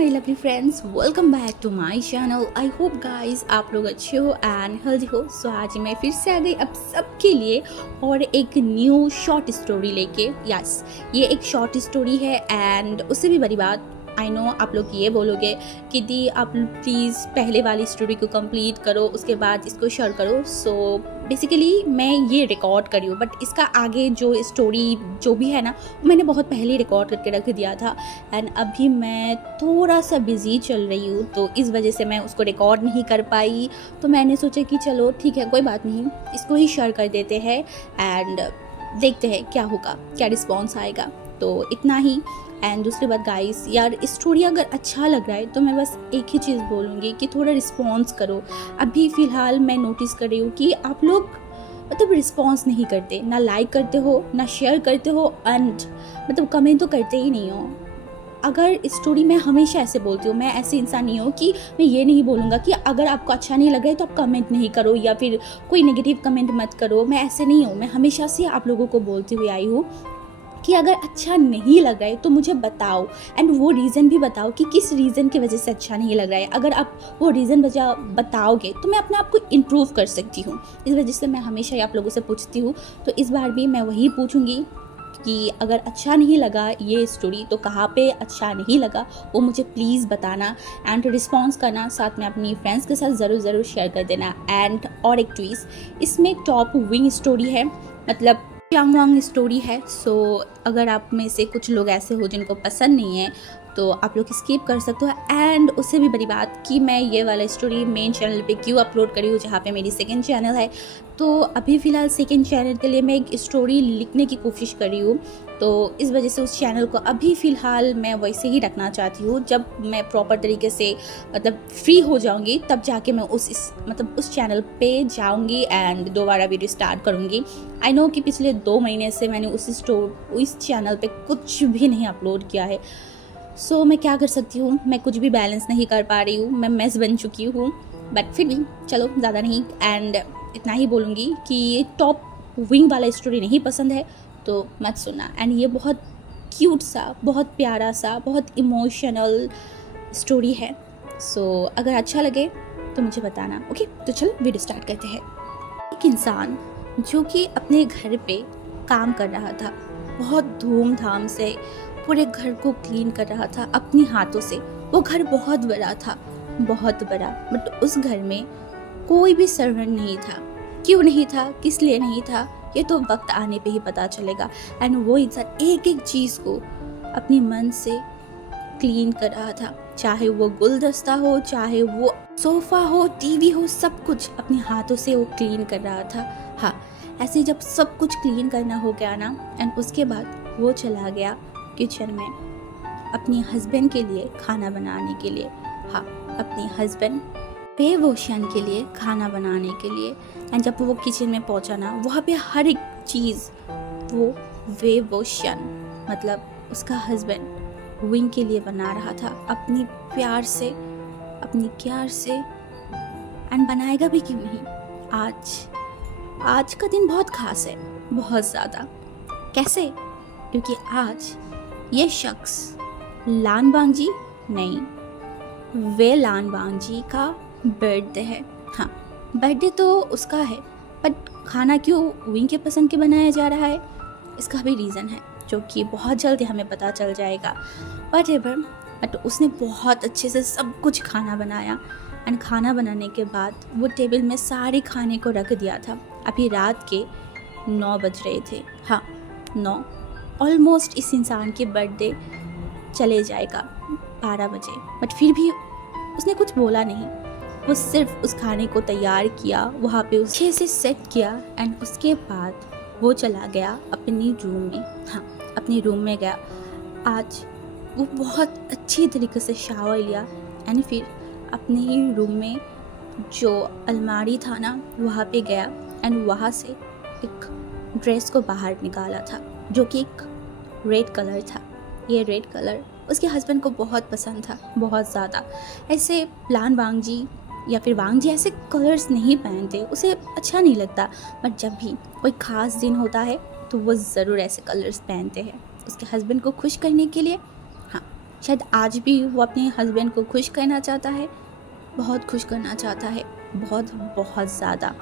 My lovely friends, welcome back to my channel. I hope guys आप लोग अच्छे हो एंड हेल्दी हो। सो आज मैं फिर से आ गई आप सबके लिए और एक न्यू शॉर्ट स्टोरी लेके। यस, ये एक शॉर्ट स्टोरी है एंड उससे भी बड़ी बात, आई नो आप लोग ये बोलोगे कि दी आप प्लीज़ पहले वाली स्टोरी को कंप्लीट करो उसके बाद इसको शेयर करो। सो बेसिकली मैं ये रिकॉर्ड करी हूँ, बट इसका आगे जो स्टोरी जो भी है ना, मैंने बहुत पहले रिकॉर्ड करके रख दिया था एंड अभी मैं थोड़ा सा बिज़ी चल रही हूँ, तो इस वजह से मैं उसको रिकॉर्ड नहीं कर पाई। तो मैंने सोचा कि चलो ठीक है, कोई बात नहीं, इसको ही शेयर कर देते हैं एंड देखते हैं क्या होगा, क्या रिस्पॉन्स आएगा। तो इतना ही। एंड दूसरी बात गाइस, यार स्टोरी अगर अच्छा लग रहा है तो मैं बस एक ही चीज़ बोलूँगी कि थोड़ा रिस्पॉन्स करो। अभी फ़िलहाल मैं नोटिस कर रही हूँ कि आप लोग मतलब रिस्पॉन्स नहीं करते, ना लाइक करते हो ना शेयर करते हो एंड मतलब कमेंट तो करते ही नहीं हो। अगर स्टोरी मैं हमेशा ऐसे बोलती हूँ, मैं ऐसे इंसान नहीं हूँ कि मैं ये नहीं बोलूँगा कि अगर आपको अच्छा नहीं लग रहा है तो आप कमेंट नहीं करो या फिर कोई नेगेटिव कमेंट मत करो। मैं ऐसे नहीं हूँ। मैं हमेशा से आप लोगों को बोलती हुई आई हूँ कि अगर अच्छा नहीं लग रहा है तो मुझे बताओ एंड वो रीज़न भी बताओ कि किस रीज़न की वजह से अच्छा नहीं लग रहा है। अगर आप वो रीज़न वजह बताओगे तो मैं अपने आप को इम्प्रूव कर सकती हूँ। इस वजह से मैं हमेशा ही आप लोगों से पूछती हूँ, तो इस बार भी मैं वही पूछूंगी कि अगर अच्छा नहीं लगा ये स्टोरी तो कहाँ पे अच्छा नहीं लगा वो मुझे प्लीज़ बताना एंड रिस्पॉन्स करना, साथ में अपनी फ्रेंड्स के साथ ज़रूर शेयर कर देना। एंड और एक ट्वीस्ट, इसमें टॉप विंग स्टोरी है, मतलब चांग वांग स्टोरी है। सो अगर आप में से कुछ लोग ऐसे हो जिनको पसंद नहीं है तो आप लोग स्किप कर सकते हो। एंड उससे भी बड़ी बात कि मैं ये वाला स्टोरी मेन चैनल पे क्यों अपलोड करी हूँ जहाँ पे मेरी सेकंड चैनल है। तो अभी फ़िलहाल सेकंड चैनल के लिए मैं एक स्टोरी लिखने की कोशिश कर रही हूँ, तो इस वजह से उस चैनल को अभी फ़िलहाल मैं वैसे ही रखना चाहती हूँ। जब मैं प्रॉपर तरीके से मतलब फ्री हो जाऊँगी तब जाके मैं उस चैनल पे जाऊँगी एंड दोबारा वीडियो स्टार्ट करूँगी। आई नो कि पिछले 2 महीने से मैंने उस चैनल पे कुछ भी नहीं अपलोड किया है। सो मैं क्या कर सकती हूँ, मैं कुछ भी बैलेंस नहीं कर पा रही हूँ, मैं मेस बन चुकी हूँ। बट फिर भी चलो, ज़्यादा नहीं एंड इतना ही बोलूँगी कि ये टॉप विंग वाला स्टोरी नहीं पसंद है तो मत सुनना। एंड ये बहुत क्यूट सा, बहुत प्यारा सा, बहुत इमोशनल स्टोरी है। सो अगर अच्छा लगे तो मुझे बताना। ओके, तो चलो वीडियो स्टार्ट करते हैं। एक इंसान जो कि अपने घर पे काम कर रहा था, बहुत धूमधाम से पूरे घर को क्लीन कर रहा था अपने हाथों से। वो घर बहुत बड़ा था, बहुत बड़ा, बट उस घर में कोई भी सर्वेंट नहीं था। क्यों नहीं था, किस लिए नहीं था, ये तो वक्त आने पे ही पता चलेगा। एंड वो इंसान एक एक चीज़ को अपने मन से क्लीन कर रहा था, चाहे वो गुलदस्ता हो, चाहे वो सोफ़ा हो, टीवी हो, सब कुछ अपने हाथों से वो क्लीन कर रहा था। हाँ, ऐसे जब सब कुछ क्लीन करना हो गया ना, एंड उसके बाद वो चला गया किचन में अपने हस्बैंड के लिए खाना बनाने के लिए। हाँ, अपने हस्बैंड वेवोशन के लिए खाना बनाने के लिए। एंड जब वो किचन में पहुंचा ना, वहाँ पे हर एक चीज़ वो वेवोशन मतलब उसका हस्बैंड विंग के लिए बना रहा था, अपनी प्यार से, अपनी केयर से। एंड बनाएगा भी क्यों नहीं। आज का दिन बहुत खास है, बहुत ज़्यादा। कैसे? क्योंकि आज ये शख्स लान बांगजी नहीं, वे लान बांगजी का बर्थडे है। हाँ, बर्थडे तो उसका है, बट खाना क्यों विंग के पसंद के बनाया जा रहा है, इसका भी रीज़न है जो कि बहुत जल्दी हमें पता चल जाएगा। बट उसने बहुत अच्छे से सब कुछ खाना बनाया एंड खाना बनाने के बाद वो टेबल में सारे खाने को रख दिया था। अभी रात के 9 बज रहे थे। हाँ, 9 ऑलमोस्ट। इस इंसान के बर्थडे चले जाएगा 12 बजे, बट फिर भी उसने कुछ बोला नहीं। वो सिर्फ उस खाने को तैयार किया, वहाँ पे अच्छे से सेट किया एंड उसके बाद वो चला गया अपनी रूम में। हाँ, अपने रूम में गया। आज वो बहुत अच्छी तरीके से शावर लिया एंड फिर अपने ही रूम में जो अलमारी था ना, वहाँ पे गया एंड वहाँ से एक ड्रेस को बाहर निकाला था जो कि एक रेड कलर था। ये रेड कलर उसके हस्बैंड को बहुत पसंद था, बहुत ज़्यादा। ऐसे लान वांगजी या फिर वांगजी ऐसे कलर्स नहीं पहनते, उसे अच्छा नहीं लगता, बट जब भी कोई ख़ास दिन होता है तो वो ज़रूर ऐसे कलर्स पहनते हैं उसके हस्बैंड को खुश करने के लिए। हाँ, शायद आज भी वो अपने हस्बैंड को खुश करना चाहता है, बहुत खुश करना चाहता है, बहुत बहुत ज़्यादा।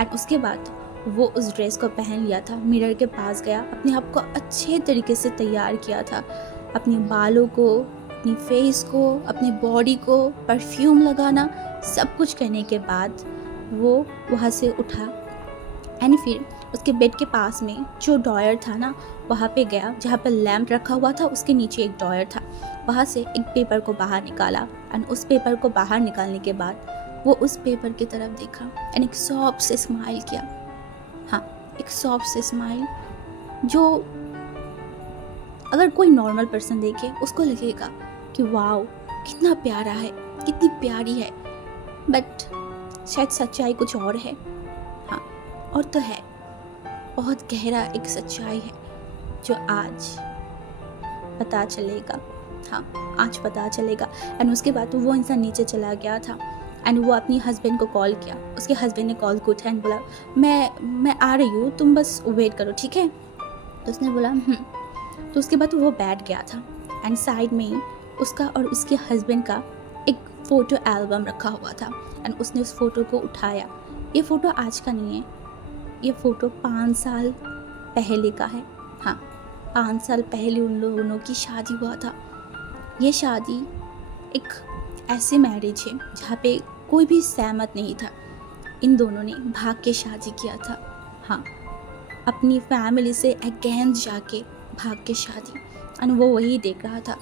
एंड उसके बाद वो उस ड्रेस को पहन लिया था, मिरर के पास गया, अपने आप को अच्छे तरीके से तैयार किया था, अपने बालों को, अपनी फेस को, अपनी बॉडी को परफ्यूम लगाना, सब कुछ करने के बाद वो वहाँ से उठा एंड फिर उसके बेड के पास में जो ड्रॉयर था ना, वहाँ पे गया जहाँ पर लैम्प रखा हुआ था, उसके नीचे एक ड्रॉयर था, वहाँ से एक पेपर को बाहर निकाला एंड उस पेपर को बाहर निकालने के बाद वो उस पेपर की तरफ देखा एंड एक सॉफ्ट से स्माइल किया। हाँ, एक सॉफ्ट से स्माइल जो अगर कोई नॉर्मल पर्सन देखे उसको लगेगा कि वाओ कितना प्यारा है, कितनी प्यारी है, बट शायद सच्चाई कुछ और है। हाँ, और तो है, बहुत गहरा एक सच्चाई है जो आज पता चलेगा। हाँ, आज पता चलेगा। एंड उसके बाद वो इंसान नीचे चला गया था एंड वो अपनी हस्बैंड को कॉल किया। उसके हस्बैंड ने कॉल को उठाया एंड बोला मैं आ रही हूँ, तुम बस वेट करो, ठीक है। तो उसने बोला तो उसके बाद वो बैठ गया था एंड साइड में ही उसका और उसके हस्बैंड का एक फ़ोटो एल्बम रखा हुआ था एंड उसने उस फ़ोटो को उठाया। ये फ़ोटो आज का नहीं है, ये फ़ोटो 5 साल पहले का है। हाँ, 5 साल पहले उन दोनों की शादी हुआ था। ये शादी एक ऐसे मैरिज है जहाँ पे कोई भी सहमत नहीं था, इन दोनों ने भाग के शादी किया था। हाँ, अपनी फैमिली से अगेंस्ट जाके भाग के शादी। एंड वो वही देख रहा था,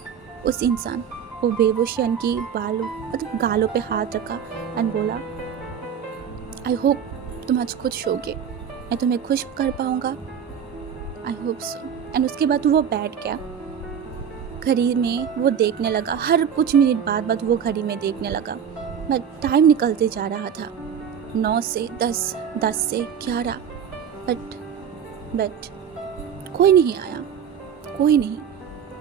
उस इंसान वो बेहोश की गालों पे हाथ रखा एंड बोला आई होप तुम आज खुश होगे, मैं तुम्हें खुश कर पाऊँगा, आई होप सो। एंड उसके बाद वो बैठ गया, घड़ी में वो देखने लगा, हर कुछ मिनट बाद वो घड़ी में देखने लगा, बट टाइम निकलते जा रहा था, 9 से 10, 10 से 11, बट कोई नहीं आया, कोई नहीं।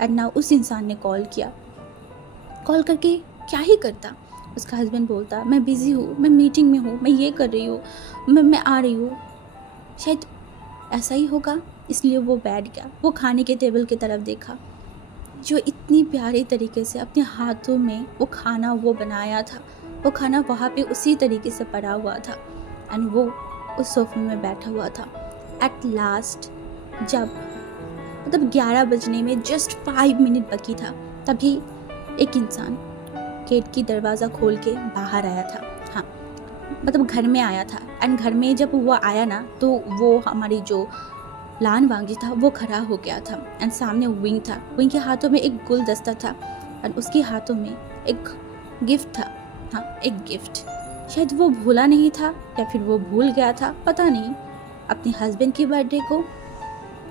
एंड ना उस इंसान ने कॉल किया, कॉल करके क्या ही करता। उसका हस्बैंड बोलता मैं बिज़ी हूँ, मैं मीटिंग में हूँ, मैं ये कर रही हूँ, मैं आ रही हूँ। शायद ऐसा ही होगा, इसलिए वो बैठ गया। वो खाने के टेबल की तरफ देखा, जो इतनी प्यारे तरीके से अपने हाथों में वो खाना वो बनाया था, वो खाना वहाँ पे उसी तरीके से पड़ा हुआ था एंड वो उस सोफे में बैठा हुआ था। एट लास्ट जब 11 बजने में जस्ट 5 मिनट बाकी था, तभी एक इंसान गेट की दरवाज़ा खोल के बाहर आया था। हाँ, घर में आया था एंड घर में जब वो आया ना, तो वो हमारी जो लान वांगजी था वो खड़ा हो गया था एंड सामने विंग था, विंग के हाथों में एक गुलदस्ता था एंड उसके हाथों में एक गिफ्ट था। हाँ, एक गिफ्ट। शायद वो भूला नहीं था या फिर वो भूल गया था, पता नहीं, अपने हस्बैंड की बर्थडे को।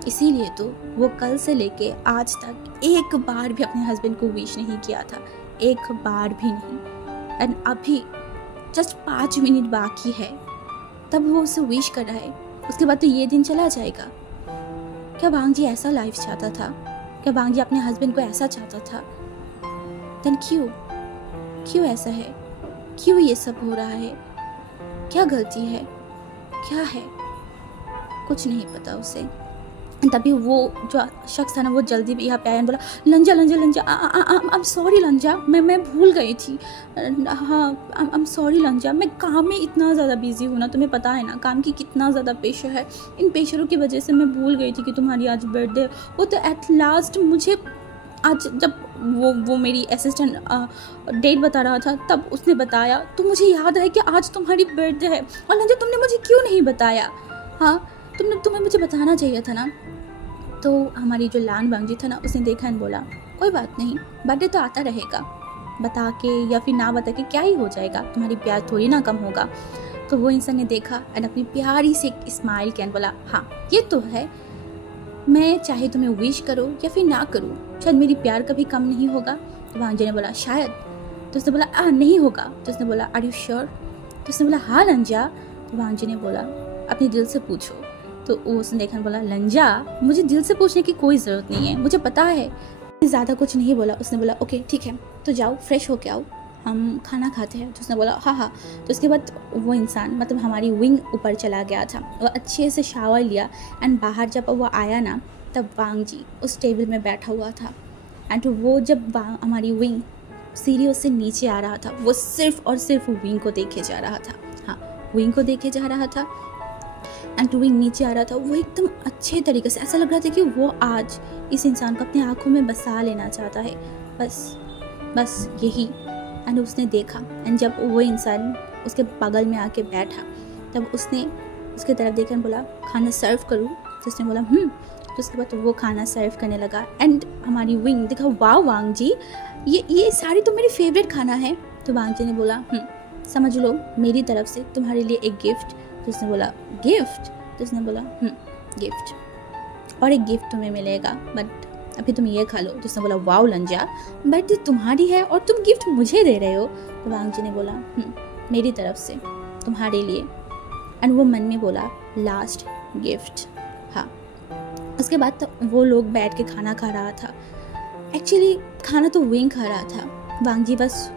इसीलिए तो वो कल से लेके आज तक एक बार भी अपने हस्बैंड को विश नहीं किया था, एक बार भी नहीं। एंड अभी जस्ट 5 मिनट बाकी है, तब वो उसे विश कर रहा है। उसके बाद तो ये दिन चला जाएगा। क्या वांगजी ऐसा लाइफ चाहता था? क्या वांगजी अपने हस्बैंड को ऐसा चाहता था? देन क्यों ऐसा है? क्यों ये सब हो रहा है? क्या गलती है? क्या है? कुछ नहीं पता उसे। तभी वो जो शख्स था ना, वो जल्दी भी यहाँ पे आया, बोला लंजा आई एम सॉरी लंजा, मैं भूल गई थी। हाँ, आई एम सॉरी लंजा, मैं काम में इतना ज़्यादा बिजी हूँ ना, तुम्हें पता है ना काम की कितना ज़्यादा प्रेशर है। इन प्रेशरों की वजह से मैं भूल गई थी कि तुम्हारी आज बर्थडे। वो तो एट लास्ट मुझे आज जब वो मेरी असिस्टेंट डेट बता रहा था, तब उसने बताया, तो मुझे याद है कि आज तुम्हारी बर्थडे है। और लंजा तुमने मुझे क्यों नहीं बताया? हाँ, तुम्हें मुझे बताना चाहिए था ना। तो हमारी जो लान वांगजी था ना, उसने देखा एंड बोला कोई बात नहीं, बर्थडे तो आता रहेगा, बता के या फिर ना बता के क्या ही हो जाएगा, तुम्हारी प्यार थोड़ी ना कम होगा। तो वो इंसान ने देखा एंड अपनी प्यारी से स्माइल किया एंड बोला हाँ ये तो है, मैं चाहे तुम्हें विश करो या फिर ना करूँ, शायद मेरी प्यार कभी कम नहीं होगा। तो वांगजी ने बोला शायद। तो उसने बोला नहीं होगा। तो उसने बोला आर यू श्योर? तो उसने बोला हाँ लंजा। तो वांगजी ने बोला अपने दिल से पूछो। तो उसने देखा बोला लंजा, मुझे दिल से पूछने की कोई ज़रूरत नहीं है, मुझे पता है। ज़्यादा कुछ नहीं बोला। उसने बोला ओके ठीक है, तो जाओ फ्रेश होके आओ, हम खाना खाते हैं। तो उसने बोला हाँ। तो उसके बाद वो इंसान हमारी विंग ऊपर चला गया था, वो अच्छे से शावर लिया एंड बाहर जब वो आया ना, तब वांगजी उस टेबल में बैठा हुआ था एंड वो जब हमारी विंग सीढ़ियों से नीचे आ रहा था, वो सिर्फ और सिर्फ विंग को देखे जा रहा था। हाँ, विंग को देखे जा रहा था एंड विंग नीचे आ रहा था। वो एकदम अच्छे तरीके से, ऐसा लग रहा था कि वो आज इस इंसान को अपनी आंखों में बसा लेना चाहता है, बस यही। एंड उसने देखा, एंड जब वो इंसान उसके बगल में आके बैठा तब उसने उसके तरफ देखा और बोला खाना सर्व करूँ? तो उसने बोला तो उसके बाद वो खाना सर्व करने लगा। एंड हमारी विंग देखा, वाह वांग जी, ये सारी तो मेरी फेवरेट खाना है। तो वांग जी ने बोला समझ लो मेरी तरफ से तुम्हारे लिए एक गिफ्ट। तो उसने बोला गिफ्ट? तो उसने बोला गिफ्ट, और एक गिफ्ट तुम्हें मिलेगा, बट अभी तुम ये खा लो। तो उसने बोला वाओ लंजा, बट ये तुम्हारी है और तुम गिफ्ट मुझे दे रहे हो। तो वांग जी ने बोला मेरी तरफ से तुम्हारे लिए। एंड वो मन में बोला लास्ट गिफ्ट। हाँ, उसके बाद तो वो लोग बैठ के खाना खा रहा था। एक्चुअली खाना तो विंग खा रहा था, वांग जी बस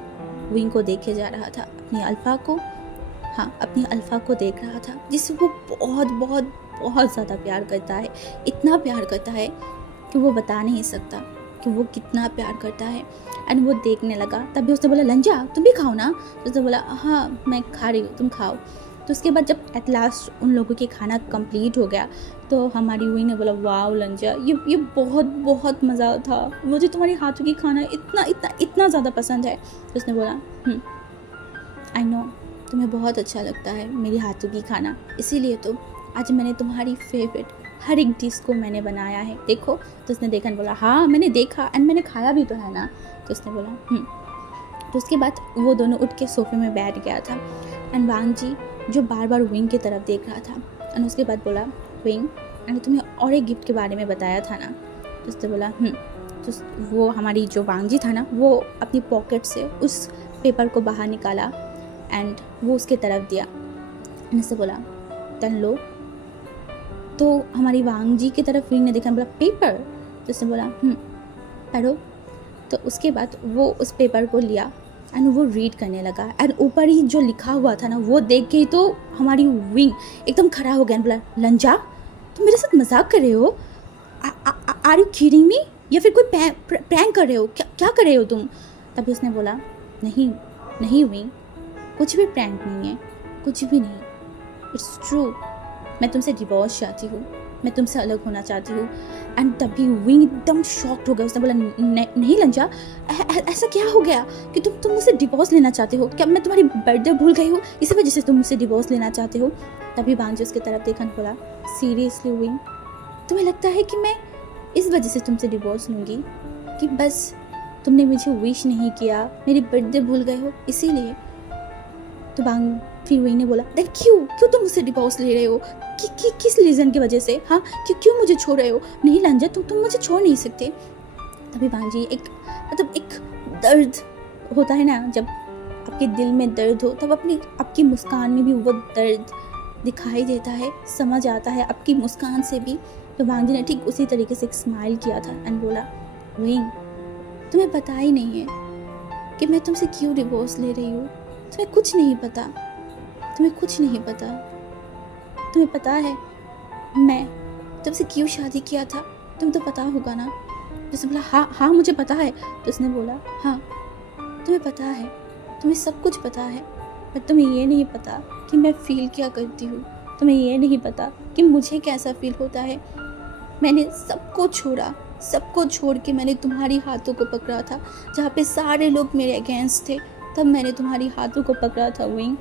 विंग को देखे जा रहा था, अपनी अल्फा को। हाँ, अपनी अल्फा को देख रहा था, जिससे वो बहुत बहुत बहुत ज़्यादा प्यार करता है। इतना प्यार करता है कि वो बता नहीं सकता कि वो कितना प्यार करता है। एंड वो देखने लगा, तभी उसने बोला लंजा तुम भी खाओ ना। तो उसने बोला हाँ मैं खा रही हूँ, तुम खाओ। तो उसके बाद जब एट लास्ट उन लोगों के खाना कंप्लीट हो गया तो हमारी विंग ने बोला वाओ लंजा, ये बहुत बहुत मज़ा था, मुझे तुम्हारे हाथों की खाना इतना इतना इतना ज़्यादा पसंद है। तो उसने बोला आई नो तुम्हें बहुत अच्छा लगता है मेरी हाथों की खाना, इसीलिए तो आज मैंने तुम्हारी फेवरेट हर एक डिश को मैंने बनाया है, देखो। तो उसने देखा बोला हाँ मैंने देखा एंड मैंने खाया भी तो है ना। तो उसने बोला तो उसके बाद वो दोनों उठ के सोफे में बैठ गया था। एंड वांग जी जो बार बार विंग की तरफ देख रहा था, एंड उसके बाद बोला विंग मैंने तुम्हें और एक गिफ्ट के बारे में बताया था ना। तो उसने बोला तो वो हमारी जो वांग जी था ना, वो अपनी पॉकेट से उस पेपर को बाहर निकाला एंड वो उसके तरफ दिया। उससे बोला तन लो। तो हमारी वांग जी की तरफ विंग ने देखा, बोला पेपर? तो उसने बोला पढ़ो। तो उसके बाद वो उस पेपर को लिया एंड वो रीड करने लगा। एंड ऊपर ही जो लिखा हुआ था ना, वो देख के ही तो हमारी विंग एकदम खड़ा हो गया। बोला लंजा तुम मेरे साथ मजाक कर रहे हो? Are you kidding me? या फिर कोई प्रैंक कर रहे हो? क्या कर रहे हो तुम? तभी उसने बोला नहीं विंग, कुछ भी प्रैंक नहीं है, कुछ भी नहीं, इट्स ट्रू, मैं तुमसे डिवोर्स चाहती हूँ, मैं तुमसे अलग होना चाहती हूँ। एंड तभी विंग एकदम शॉक्ड हो गया। उसने बोला नहीं लंजा, ऐसा क्या हो गया कि तुम मुझसे डिवोर्स लेना चाहते हो? क्या मैं तुम्हारी बर्थडे भूल गई हूँ इसी वजह से तुम मुझसे डिवोर्स लेना चाहते हो? तभी वांग जी उसकी तरफ देखा, बोला सीरियसली विंग, तुम्हें लगता है कि मैं इस वजह से तुमसे डिवोर्स लूँगी कि बस तुमने मुझे विश नहीं किया, मेरी बर्थडे भूल गए हो इसीलिए? तो फिर विंग ने बोला क्यों तुम मुझसे डिवोर्स ले रहे हो? किस रीज़न की वजह से? हाँ, क्यों मुझे छोड़ रहे हो? नहीं लंजा, तुम मुझे छोड़ नहीं सकते। तभी वांग जी एक दर्द होता है ना, जब आपके दिल में दर्द हो तब आपकी मुस्कान में भी वो दर्द दिखाई देता है, समझ आता है आपकी मुस्कान से भी। तो वांग जी ने ठीक उसी तरीके से एक स्माइल किया था एंड बोला विंग तुम्हें पता ही नहीं है कि मैं तुमसे क्यों डिवोर्स ले रही हूँ, तुम्हें कुछ नहीं पता, तुम्हें पता है मैं तुमसे क्यों शादी किया था? तुम तो पता होगा ना। तो उसने बोला हाँ मुझे पता है। तो उसने बोला हाँ तुम्हें पता है, तुम्हें सब कुछ पता है, पर तुम्हें ये नहीं पता कि मैं फील क्या करती हूँ, तुम्हें ये नहीं पता कि मुझे कैसा फील होता है। मैंने सबको छोड़ के मैंने तुम्हारी हाथों को पकड़ा था, जहाँ पे सारे लोग मेरे अगेंस्ट थे, तब मैंने तुम्हारी हाथों को पकड़ा था विंग।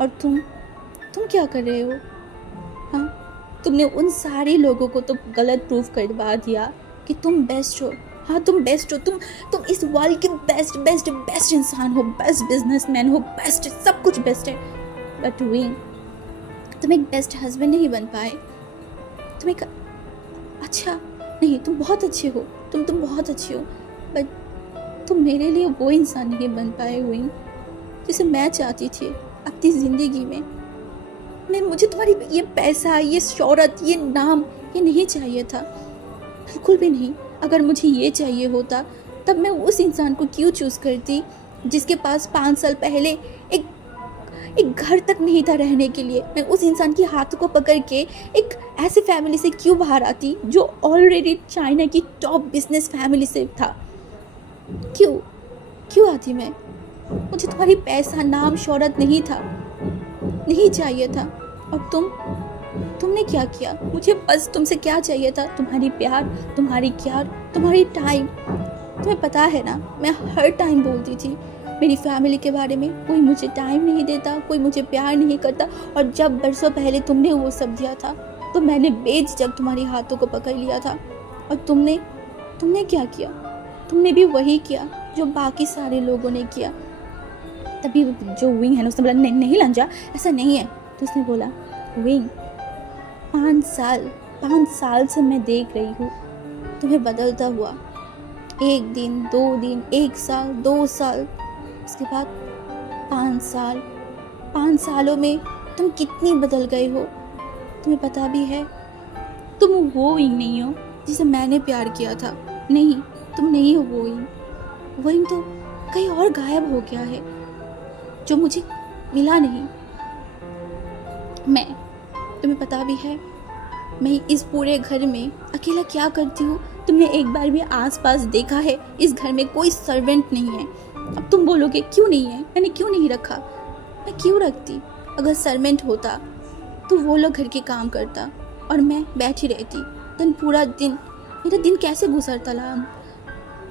और तुम क्या कर रहे हो? हाँ, तुमने उन सारे लोगों को तो गलत प्रूफ करवा दिया कि तुम बेस्ट हो। हाँ तुम बेस्ट हो, तुम इस वर्ल्ड के बेस्ट इंसान हो, बेस्ट बिजनेसमैन हो, बेस्ट सब कुछ बेस्ट है। बट विंग तुम एक बेस्ट हस्बैंड नहीं बन पाए। तुम एक अच्छा नहीं, तुम बहुत अच्छे हो, तुम बहुत अच्छे हो, बट तुम मेरे लिए वो इंसान नहीं बन पाए विंग जिसे मैं चाहती थी अपनी ज़िंदगी में। मुझे तुम्हारी ये पैसा, ये शोहरत, ये नाम, ये नहीं चाहिए था, बिल्कुल भी नहीं। अगर मुझे ये चाहिए होता तब मैं उस इंसान को क्यों चूज़ करती जिसके पास 5 साल पहले एक घर तक नहीं था रहने के लिए। मैं उस इंसान की हाथों को पकड़ के एक ऐसी फैमिली से क्यों बाहर आती जो ऑलरेडी चाइना की टॉप बिजनेस फैमिली से था। क्यों क्यों आती मैं? मुझे तुम्हारी पैसा, नाम, शोहरत नहीं था, नहीं चाहिए था। और तुमने क्या किया? मुझे बस तुमसे क्या चाहिए था? तुम्हारी प्यार, तुम्हारी केयर, तुम्हारी टाइम। तुम्हें पता है ना, मैं हर टाइम बोलती थी मेरी फैमिली के बारे में, कोई मुझे टाइम नहीं देता, कोई मुझे प्यार नहीं करता। और जब बरसों पहले तुमने वो सब दिया था तो मैंने बेझिझक तुम्हारी हाथों को पकड़ लिया था। और तुमने क्या किया? तुमने भी वही किया जो बाकी सारे लोगों ने किया। तभी जो विंग है ना, उसने बोला नहीं नहीं लंजा, ऐसा नहीं है। तो उसने बोला विंग, 5 साल से मैं देख रही हूँ तुम्हें बदलता हुआ। 1 दिन, 2 दिन, 1 साल, 2 साल, उसके बाद 5 साल। 5 सालों में तुम कितनी बदल गए हो, तुम्हें पता भी है? तुम वो विंग नहीं हो जिसे मैंने प्यार किया था। नहीं, तुम नहीं हो वो विंग। विंग तो कहीं और गायब हो गया है जो मुझे मिला नहीं। तुम्हें पता भी है मैं इस पूरे घर में अकेला क्या करती हूँ? तुमने एक बार भी आसपास देखा है? इस घर में कोई सर्वेंट नहीं है। अब तुम बोलोगे क्यों नहीं है, मैंने क्यों नहीं रखा? मैं क्यों रखती? अगर सर्वेंट होता तो वो लोग घर के काम करता और मैं बैठी रहती। दिन पूरा दिन मेरा दिन कैसे गुजरता लाम?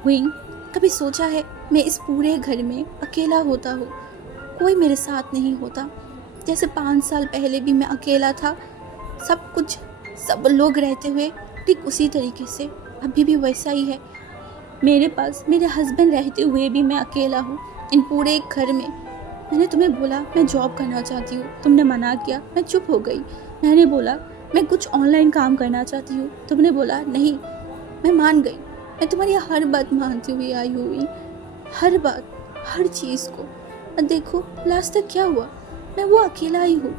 विंग, कभी सोचा है मैं इस पूरे घर में अकेला होता हूँ, कोई मेरे साथ नहीं होता? जैसे 5 साल पहले भी मैं अकेला था, सब लोग रहते हुए, ठीक उसी तरीके से अभी भी वैसा ही है। मेरे पास मेरे हस्बैंड रहते हुए भी मैं अकेला हूँ इन पूरे घर में। मैंने तुम्हें बोला मैं जॉब करना चाहती हूँ, तुमने मना किया, मैं चुप हो गई। मैंने बोला मैं कुछ ऑनलाइन काम करना चाहती हूँ, तुमने बोला नहीं, मैं मान गई। मैं तुम्हारी हर बात मानती हुई आई हुई, हर बात, हर चीज़ को। और देखो लास्ट तक क्या हुआ, मैं वो अकेला ही हूँ।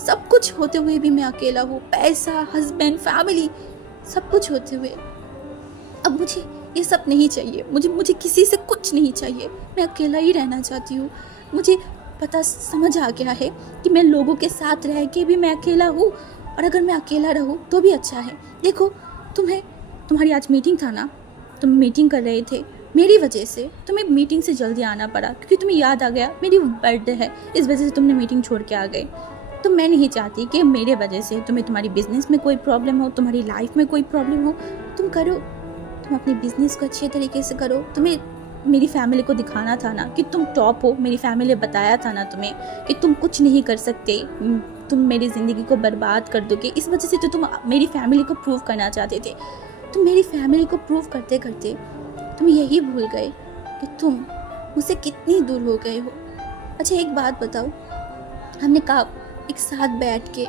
सब कुछ होते हुए भी मैं अकेला हूँ, पैसा, हस्बैंड, फैमिली, सब कुछ होते हुए। अब मुझे ये सब नहीं चाहिए, मुझे किसी से कुछ नहीं चाहिए। मैं अकेला ही रहना चाहती हूँ। मुझे समझ आ गया है कि मैं लोगों के साथ रह के भी मैं अकेला हूँ, और अगर मैं अकेला रहूँ तो भी अच्छा है। देखो तुम्हारी आज मीटिंग था ना, तुम मीटिंग कर रहे थे, मेरी वजह से तुम्हें मीटिंग से जल्दी आना पड़ा क्योंकि तुम्हें याद आ गया मेरी बर्थडे है, इस वजह से तुमने मीटिंग छोड़ के आ गए। तो मैं नहीं चाहती कि मेरे वजह से तुम्हारी बिजनेस में कोई प्रॉब्लम हो, तुम्हारी लाइफ में कोई प्रॉब्लम हो। तुम अपनी बिजनेस को अच्छे तरीके से करो। तुम्हें मेरी फैमिली को दिखाना था ना कि तुम टॉप हो। मेरी फैमिली ने बताया था ना तुम्हें कि तुम कुछ नहीं कर सकते, तुम मेरी ज़िंदगी को बर्बाद कर दोगे। इस वजह से तो तुम मेरी फैमिली को प्रूव करना चाहते थे। तुम मेरी फैमिली को प्रूव करते करते तुम यही भूल गए कि तुम मुझसे कितनी दूर हो गए हो। अच्छा एक बात बताओ, हमने कब एक साथ बैठ के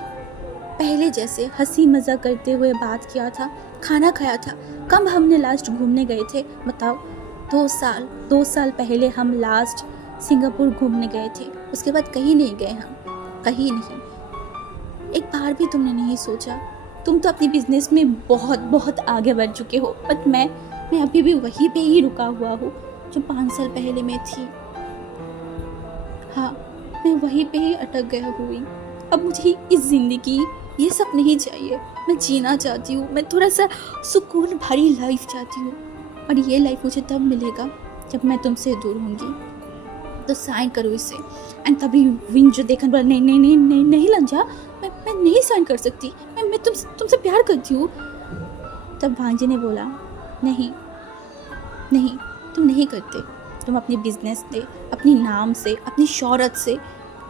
पहले जैसे हंसी मज़ाक करते हुए बात किया था, खाना खाया था? कब हमने लास्ट घूमने गए थे बताओ? 2 साल पहले हम लास्ट सिंगापुर घूमने गए थे। उसके बाद कहीं नहीं गए हम, कहीं नहीं। एक बार भी तुमने नहीं सोचा? तुम तो अपनी बिजनेस में बहुत बहुत आगे बढ़ चुके हो, बट मैं अभी भी वहीं पे ही रुका हुआ हूँ जो 5 साल पहले मैं थी। हाँ, मैं वहीं पे ही अटक गया हुई। अब मुझे इस जिंदगी ये सब नहीं चाहिए। मैं जीना चाहती हूँ, मैं थोड़ा सा सुकून भरी लाइफ चाहती हूँ, और ये लाइफ मुझे तब मिलेगा जब मैं तुमसे दूर होंगी। तो साइन करो इसे। एंड तभी विंग जो देखा बोला नहीं नहीं नहीं नहीं नहीं लंजा, मैं नहीं साइन कर सकती, मैं तुमसे प्यार करती हूँ। तब भांजी ने बोला नहीं नहीं, तुम नहीं करते। तुम अपनी बिजनेस से, अपनी नाम से, अपनी शोहरत से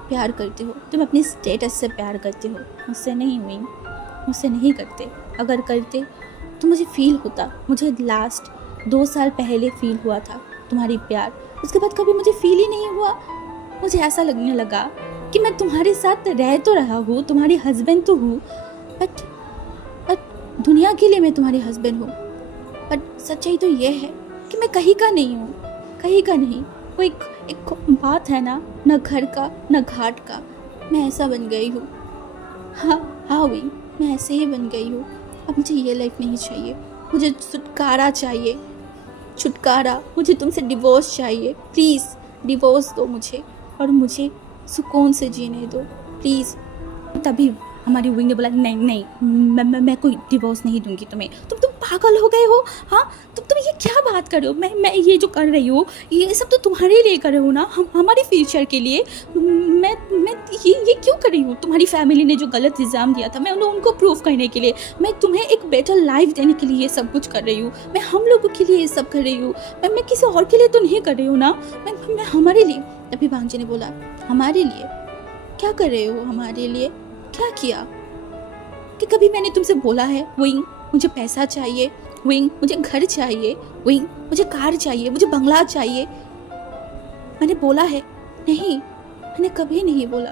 प्यार करते हो, तुम अपनी स्टेटस से प्यार करते हो। मुझसे नहीं हुई, मुझसे नहीं करते। अगर करते तो मुझे फील होता। मुझे लास्ट 2 साल पहले फील हुआ था तुम्हारी प्यार, उसके बाद कभी मुझे फील ही नहीं हुआ। मुझे ऐसा लगने लगा कि मैं तुम्हारे साथ रह तो रहा हूँ, तुम्हारी हस्बैंड तो हूँ, बट दुनिया के लिए मैं तुम्हारी हस्बैंड हूँ। बट सच्चाई तो ये है कि मैं कहीं का नहीं हूँ, कहीं का नहीं। वो एक बात है ना, न घर का न घाट का। मैं ऐसा बन गई हूँ। हाँ हुई, मैं ऐसे ही बन गई हूँ। अब मुझे ये लाइफ नहीं चाहिए, मुझे छुटकारा चाहिए, छुटकारा। मुझे तुमसे डिवोर्स चाहिए, प्लीज़ डिवोर्स दो मुझे, और मुझे सुकून से जीने दो प्लीज़। तभी हमारी विंग ने बोला नहीं नहीं, मैं कोई डिवोर्स नहीं दूंगी तुम्हें। तुम पागल हो गए हो? हाँ, तुम ये क्या बात कर रहे हो? मैं ये जो कर रही हूँ ये सब तो तुम्हारे लिए कर रही हूँ ना, हमारे फ्यूचर के लिए। मैं ये क्यों कर रही हूँ? तुम्हारी फैमिली ने जो गलत इल्ज़ाम दिया था, मैं उनको प्रूफ करने के लिए, मैं तुम्हें एक बेटर लाइफ देने के लिए ये सब कुछ कर रही हूँ। मैं हम लोगों के लिए ये सब कर रही हूँ। मैं किसी और के लिए तो नहीं कर रही हूँ ना, मैं हमारे लिए। तभी भांजी ने बोला, हमारे लिए क्या कर रहे हो? हमारे लिए क्या किया? कि कभी मैंने तुमसे बोला है विंग मुझे पैसा चाहिए, विंग मुझे घर चाहिए, विंग मुझे कार चाहिए, मुझे बंगला चाहिए? मैंने बोला है? नहीं, मैंने कभी नहीं बोला।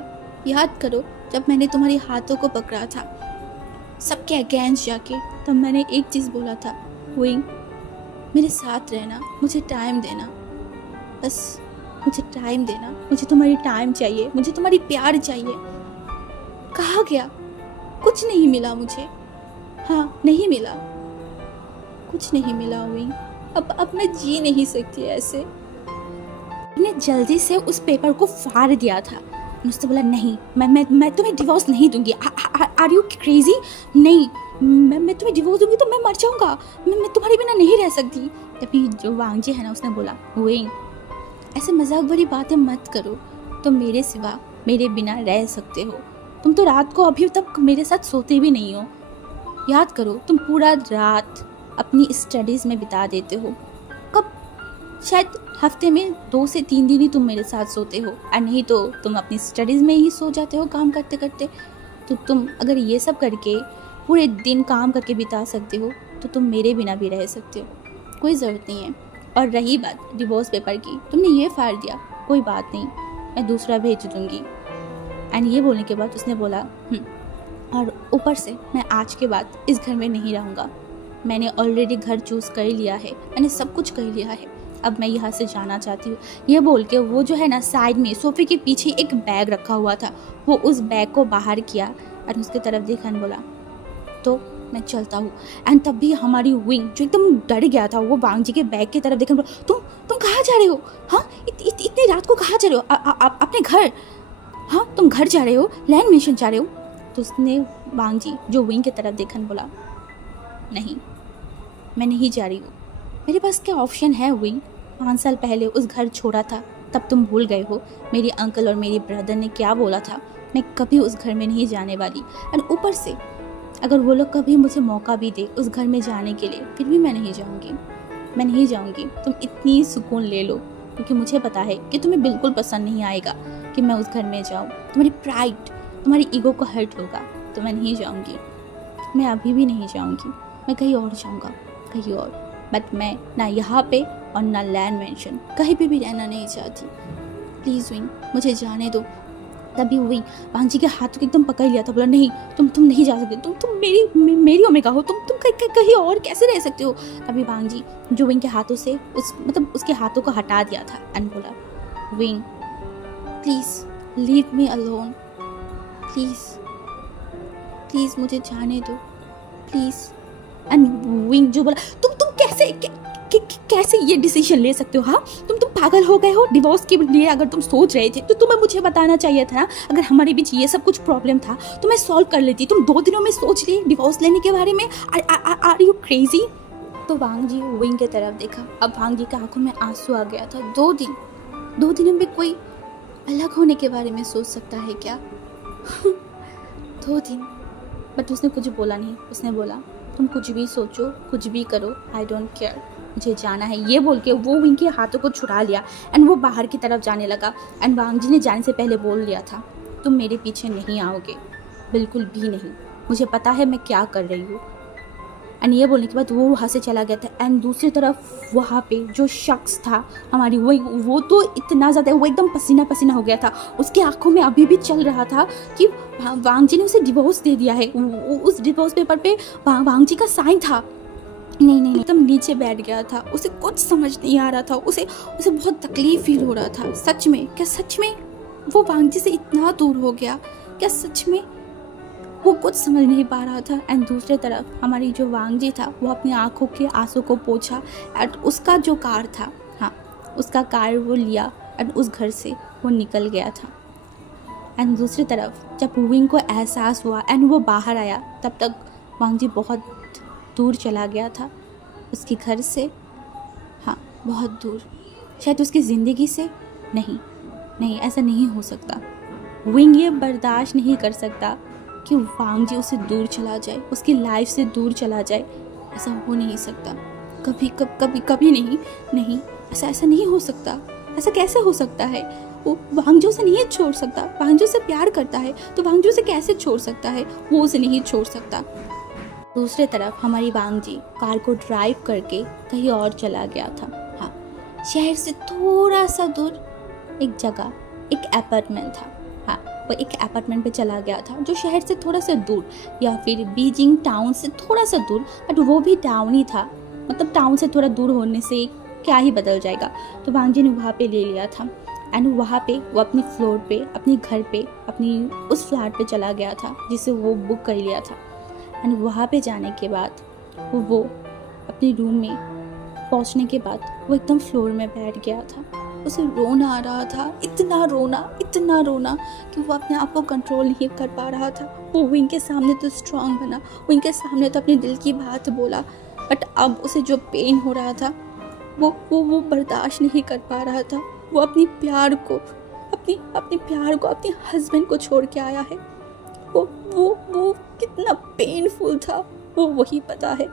याद करो, जब मैंने तुम्हारे हाथों को पकड़ा था सबके अगेंस्ट जाके, तब मैंने एक चीज़ बोला था, विंग मेरे साथ रहना, मुझे टाइम देना, बस मुझे टाइम देना, मुझे तुम्हारी टाइम चाहिए, मुझे तुम्हारी प्यार चाहिए। कहाँ गया? कुछ नहीं मिला मुझे। हाँ, नहीं मिला, कुछ नहीं मिला विंग। अब मैं जी नहीं सकती ऐसे। मैंने जल्दी से उस पेपर को फाड़ दिया था। उसने बोला, नहीं, मैं तुम्हें डिवोर्स नहीं दूंगी। Are you crazy? नहीं, मैं तुम्हें डिवोर्स दूंगी तो मैं मर जाऊंगा। मैं तुम्हारे बिना नहीं रह सकती। तभी जो वांगजी है ना, उसने बोला, विंग ऐसे मजाक भरी बातें मत करो, तुम मेरे सिवा मेरे बिना रह सकते हो। तुम तो रात को अभी तक मेरे साथ सोते भी नहीं हो। याद करो, तुम पूरा रात अपनी स्टडीज़ में बिता देते हो। कब? शायद हफ्ते में 2 से 3 दिन ही तुम मेरे साथ सोते हो, और नहीं तो तुम अपनी स्टडीज़ में ही सो जाते हो काम करते करते। तो तुम अगर ये सब करके पूरे दिन काम करके बिता सकते हो तो तुम मेरे बिना भी रह सकते हो, कोई ज़रूरत नहीं है। और रही बात डिवोर्स पेपर की, तुमने ये फाड़ दिया, कोई बात नहीं, मैं दूसरा भेज दूँगी। एंड ये बोलने के बाद उसने बोला, और ऊपर से मैं आज के बाद इस घर में नहीं रहूँगा। मैंने ऑलरेडी घर चूज़ कर लिया है, मैंने सब कुछ कर लिया है, अब मैं यहाँ से जाना चाहती हूँ। ये बोल के वो जो है ना, साइड में सोफे के पीछे एक बैग रखा हुआ था, वो उस बैग को बाहर किया और उसकी तरफ देखा और बोला, तो मैं चलता हूँ। एंड तब भी हमारी विंग जो एकदम डर गया था, वो वांगजी के बैग की तरफ देखा, तुम कहाँ जा रहे हो? हाँ, इतनी रात को कहाँ जा रहे हो? अपने घर? हाँ, तुम घर जा रहे हो, लैंड मिशन जा रहे हो? तो उसने वांगजी जो विंग की तरफ देखा और बोला, नहीं, मैं नहीं जा रही हूँ। मेरे पास क्या ऑप्शन है विंग? 5 साल पहले उस घर छोड़ा था, तब तुम भूल गए हो मेरे अंकल और मेरे ब्रदर ने क्या बोला था। मैं कभी उस घर में नहीं जाने वाली। और ऊपर से अगर वो लोग कभी मुझे मौका भी दे उस घर में जाने के लिए, फिर भी मैं नहीं जाऊँगी, मैं नहीं जाऊँगी। तुम इतनी सुकून ले लो, क्योंकि मुझे पता है कि तुम्हें बिल्कुल पसंद नहीं आएगा कि मैं उस घर में जाऊँ। तुम्हारी प्राइड, तुम्हारी ईगो को हर्ट होगा, तो मैं नहीं जाऊँगी। मैं अभी भी नहीं जाऊँगी, मैं कहीं और जाऊँगा, कहीं और। बट मैं ना यहाँ पे और ना लैंड मेंशन, कहीं पे भी रहना नहीं चाहती। प्लीज़ विंग, मुझे जाने दो। तभी विंग वांगजी के हाथ को एकदम पकड़ लिया था, बोला, नहीं, तुम नहीं जा सकते, तुम मेरी ओमेगा हो, तुम कहीं और कैसे रह सकते हो? तभी वांगजी जो विंग के हाथों से उसके हाथों को हटा दिया था एंड बोला, wing please leave me alone, please मुझे जाने दो, प्लीज़। एंड विंग जो बोला, तुम कैसे ये डिसीजन ले सकते हो? हाँ, तुम पागल हो गए हो? डिवोर्स के लिए अगर तुम सोच रहे थे तो तुम्हें मुझे बताना चाहिए था ना। अगर हमारे बीच ये सब कुछ प्रॉब्लम था तो मैं सॉल्व कर लेती। तुम 2 दिनों में सोच रही डिवोर्स लेने के बारे में? Are you crazy? तो वांगजी विंग की तरफ देखा। अब वांगजी की आंखों में आंसू आ गया था। 2 दिनों में कोई अलग होने के बारे में सोच सकता है क्या? 2 दिन। बट उसने कुछ बोला नहीं। उसने बोला, तुम कुछ भी सोचो, कुछ भी करो, आई डोंट केयर, मुझे जाना है। ये बोल के वो विंग के हाथों को छुड़ा लिया एंड वो बाहर की तरफ जाने लगा। एंड वांगजी ने जाने से पहले बोल लिया था, तुम मेरे पीछे नहीं आओगे, बिल्कुल भी नहीं, मुझे पता है मैं क्या कर रही हूँ। एंड ये बोलने के बाद वो वहाँ से चला गया था। एंड दूसरी तरफ वहाँ पे जो शख्स था हमारी वो तो इतना ज़्यादा, वो एकदम पसीना पसीना हो गया था। उसकी आंखों में अभी भी चल रहा था कि वांगजी ने उसे डिवोर्स दे दिया है। उस डिवोर्स पेपर पे वांगजी का साइन था। नहीं, एकदम नीचे बैठ गया था। उसे कुछ समझ नहीं आ रहा था। उसे बहुत तकलीफ फील हो रहा था। सच में, क्या सच में वो वांगजी से इतना दूर हो गया? क्या सच में? वो कुछ समझ नहीं पा रहा था। एंड दूसरी तरफ हमारी जो वांगजी था वो अपनी आंखों के आंसू को पोंछा। एंड उसका जो कार था, हाँ, उसका कार वो लिया एंड उस घर से वो निकल गया था। एंड दूसरी तरफ जब विंग को एहसास हुआ एंड वो बाहर आया, तब तक वांगजी बहुत दूर चला गया था उसके घर से, हाँ बहुत दूर, शायद उसकी ज़िंदगी से। नहीं नहीं, ऐसा नहीं हो सकता। विंग ये बर्दाश्त नहीं कर सकता कि वांग जी उससे दूर चला जाए, उसकी लाइफ से दूर चला जाए। ऐसा हो नहीं सकता, कभी नहीं नहीं, ऐसा नहीं हो सकता। ऐसा कैसे हो सकता है? वो वांगजू से नहीं छोड़ सकता, वांगजू से प्यार करता है तो वांगजू से कैसे छोड़ सकता है? वो उसे नहीं छोड़ सकता। दूसरी तरफ हमारी वांग जी कार को ड्राइव करके कहीं और चला गया था। हाँ, शहर से थोड़ा सा दूर एक जगह, एक अपार्टमेंट था। हाँ, वो एक अपार्टमेंट पे चला गया था जो शहर से थोड़ा सा दूर, या फिर बीजिंग टाउन से थोड़ा सा दूर, बट वो भी टाउन ही था। मतलब टाउन से थोड़ा दूर होने से क्या ही बदल जाएगा। तो वांग जी ने वहाँ पे ले लिया था एंड वहाँ पे वो अपनी फ्लोर पे, अपने घर पे, अपनी उस फ्लैट पे चला गया था जिसे वो बुक कर लिया था। एंड वहाँ पे जाने के बाद वो अपने रूम में पहुँचने के बाद वो एकदम फ्लोर में बैठ गया था। उसे रोना आ रहा था, इतना रोना कि वो अपने आप को कंट्रोल नहीं कर पा रहा था। वो विंग के सामने तो स्ट्रांग बना, विंग के सामने तो अपने दिल की बात बोला, बट अब उसे जो पेन हो रहा था वो बर्दाश्त नहीं कर पा रहा था। वो अपने प्यार को, अपने हस्बैंड को छोड़ के आया है। वो कितना पेनफुल था वो वही पता है।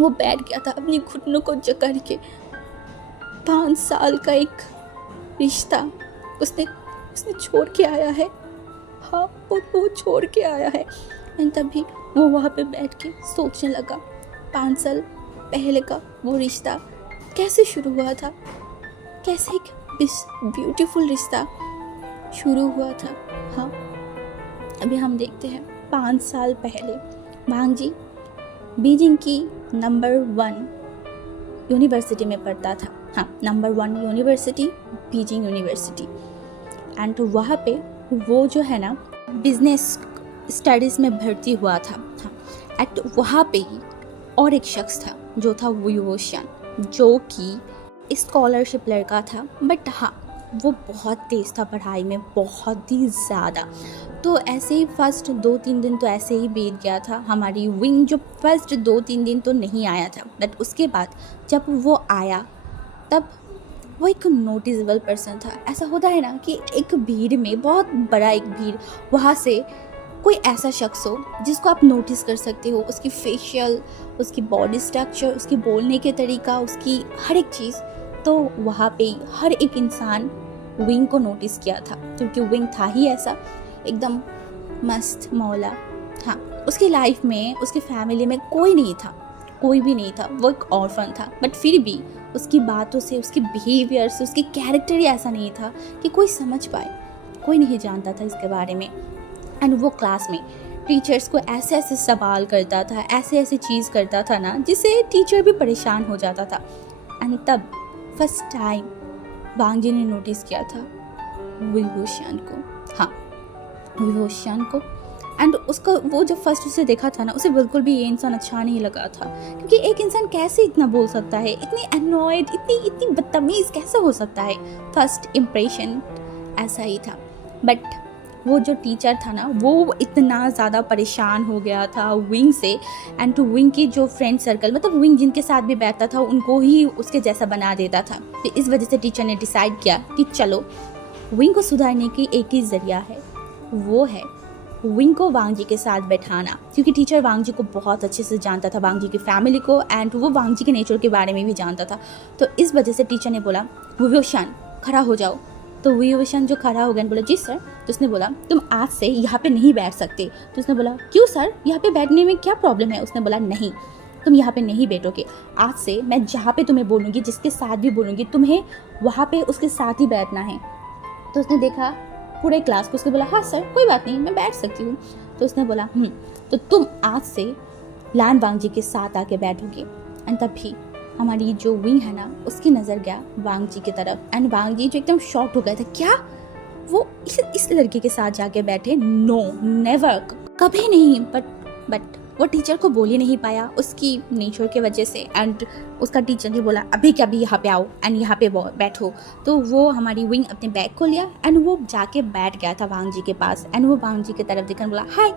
वो बैठ गया था अपनी घुटनों को जकड़ के। 5 साल का एक रिश्ता उसने छोड़ के आया है। हाँ, वो छोड़ के आया है। एंड तभी वो वहाँ पे बैठ के सोचने लगा 5 साल पहले का वो रिश्ता कैसे शुरू हुआ था, कैसे एक ब्यूटीफुल रिश्ता शुरू हुआ था। हाँ, अभी हम देखते हैं 5 साल पहले वांग जी बीजिंग की नंबर 1 यूनिवर्सिटी में पढ़ता था। हाँ, number 1 university, Beijing university. And वहाँ पे वो जो है ना बिजनेस स्टडीज़ में भर्ती हुआ था। हाँ, एंड वहाँ पे ही और एक शख्स था जो था वुयोशियन, जो कि स्कॉलरशिप लड़का था। बट हाँ, वो बहुत तेज़ था पढ़ाई में, बहुत ही ज़्यादा। तो ऐसे ही फर्स्ट 2-3 दिन तो ऐसे ही बीत गया था। हमारी विंग जो फर्स्ट 2-3 दिन तो नहीं आया था, बट उसके बाद जब वो आया तब वो एक नोटिसेबल पर्सन था। ऐसा होता है ना कि एक भीड़ में, बहुत बड़ा एक भीड़, वहाँ से कोई ऐसा शख्स हो जिसको आप नोटिस कर सकते हो, उसकी फेशियल, उसकी बॉडी स्ट्रक्चर, उसकी बोलने के तरीका, उसकी हर एक चीज़। तो वहाँ पे हर एक इंसान विंग को नोटिस किया था, क्योंकि विंग था ही ऐसा, एकदम मस्त मौला। हाँ, उसकी लाइफ में, उसकी फैमिली में कोई नहीं था, कोई भी नहीं था। वो एक ऑर्फन था, बट फिर भी उसकी बातों से, उसके बिहेवियर से, उसके कैरेक्टर ही ऐसा नहीं था कि कोई समझ पाए। कोई नहीं जानता था इसके बारे में। एंड वो क्लास में टीचर्स को ऐसे ऐसे सवाल करता था, ऐसे ऐसे चीज़ करता था ना, जिससे टीचर भी परेशान हो जाता था। एंड तब फर्स्ट टाइम वांग जी ने नोटिस किया था विभूषण को। हाँ, विभूषण को। एंड उसका वो जब फर्स्ट उसे देखा था ना, उसे बिल्कुल भी ये इंसान अच्छा नहीं लगा था, क्योंकि एक इंसान कैसे इतना बोल सकता है, इतनी एनॉयड, इतनी बदतमीज़ कैसे हो सकता है। फर्स्ट इम्प्रेशन ऐसा ही था। बट वो जो टीचर था ना, वो इतना ज़्यादा परेशान हो गया था विंग से, एंड टू विंग की जो फ्रेंड सर्कल, मतलब विंग जिनके साथ भी बैठता था उनको ही उसके जैसा बना देता था। तो इस वजह से टीचर ने डिसाइड किया कि चलो, विंग को सुधारने की एक ही ज़रिया है, वो है विंग को वांग जी के साथ बैठाना। क्योंकि टीचर वांग जी को बहुत अच्छे से जानता था, वांग जी की फैमिली को, एंड वो वांग जी के नेचर के बारे में भी जानता था। तो इस वजह से टीचर ने बोला, विभूषण खड़ा हो जाओ। तो विभूषण जो खड़ा हो गया, बोला जी सर। तो उसने बोला, तुम आज से यहाँ पे नहीं बैठ सकते। तो उसने बोला, क्यों सर, यहाँ पे बैठने में क्या प्रॉब्लम है? उसने बोला, नहीं, तुम यहाँ पे नहीं बैठोगे। आज से मैं जहाँ पे तुम्हें बोलूँगी, जिसके साथ भी बोलूँगी, तुम्हें वहाँ पे उसके साथ ही बैठना है। तो उसने देखा पूरे क्लास को, उसने बोला, हाँ सर, कोई बात नहीं, मैं बैठ सकती हूँ। तो उसने बोला, तो तुम आज से लान वांग जी के साथ आके बैठोगे। एंड तभी हमारी जो विंग है ना, उसकी नज़र गया वांग जी की तरफ। एंड वांग जी जो एकदम शॉक हो गए थे, क्या वो इस लड़के के साथ जाके बैठे? नो, नेवर, कभी नहीं। बट वो टीचर को बोल ही नहीं पाया उसकी नेचर के वजह से। एंड उसका टीचर ने बोला, अभी क्या, अभी यहाँ पे आओ एंड यहाँ पे बैठो। तो वो हमारी विंग अपने बैग को लिया एंड वो जाके बैठ गया था वांग जी के पास। एंड वो वांग जी की तरफ देखकर बोला, हाय।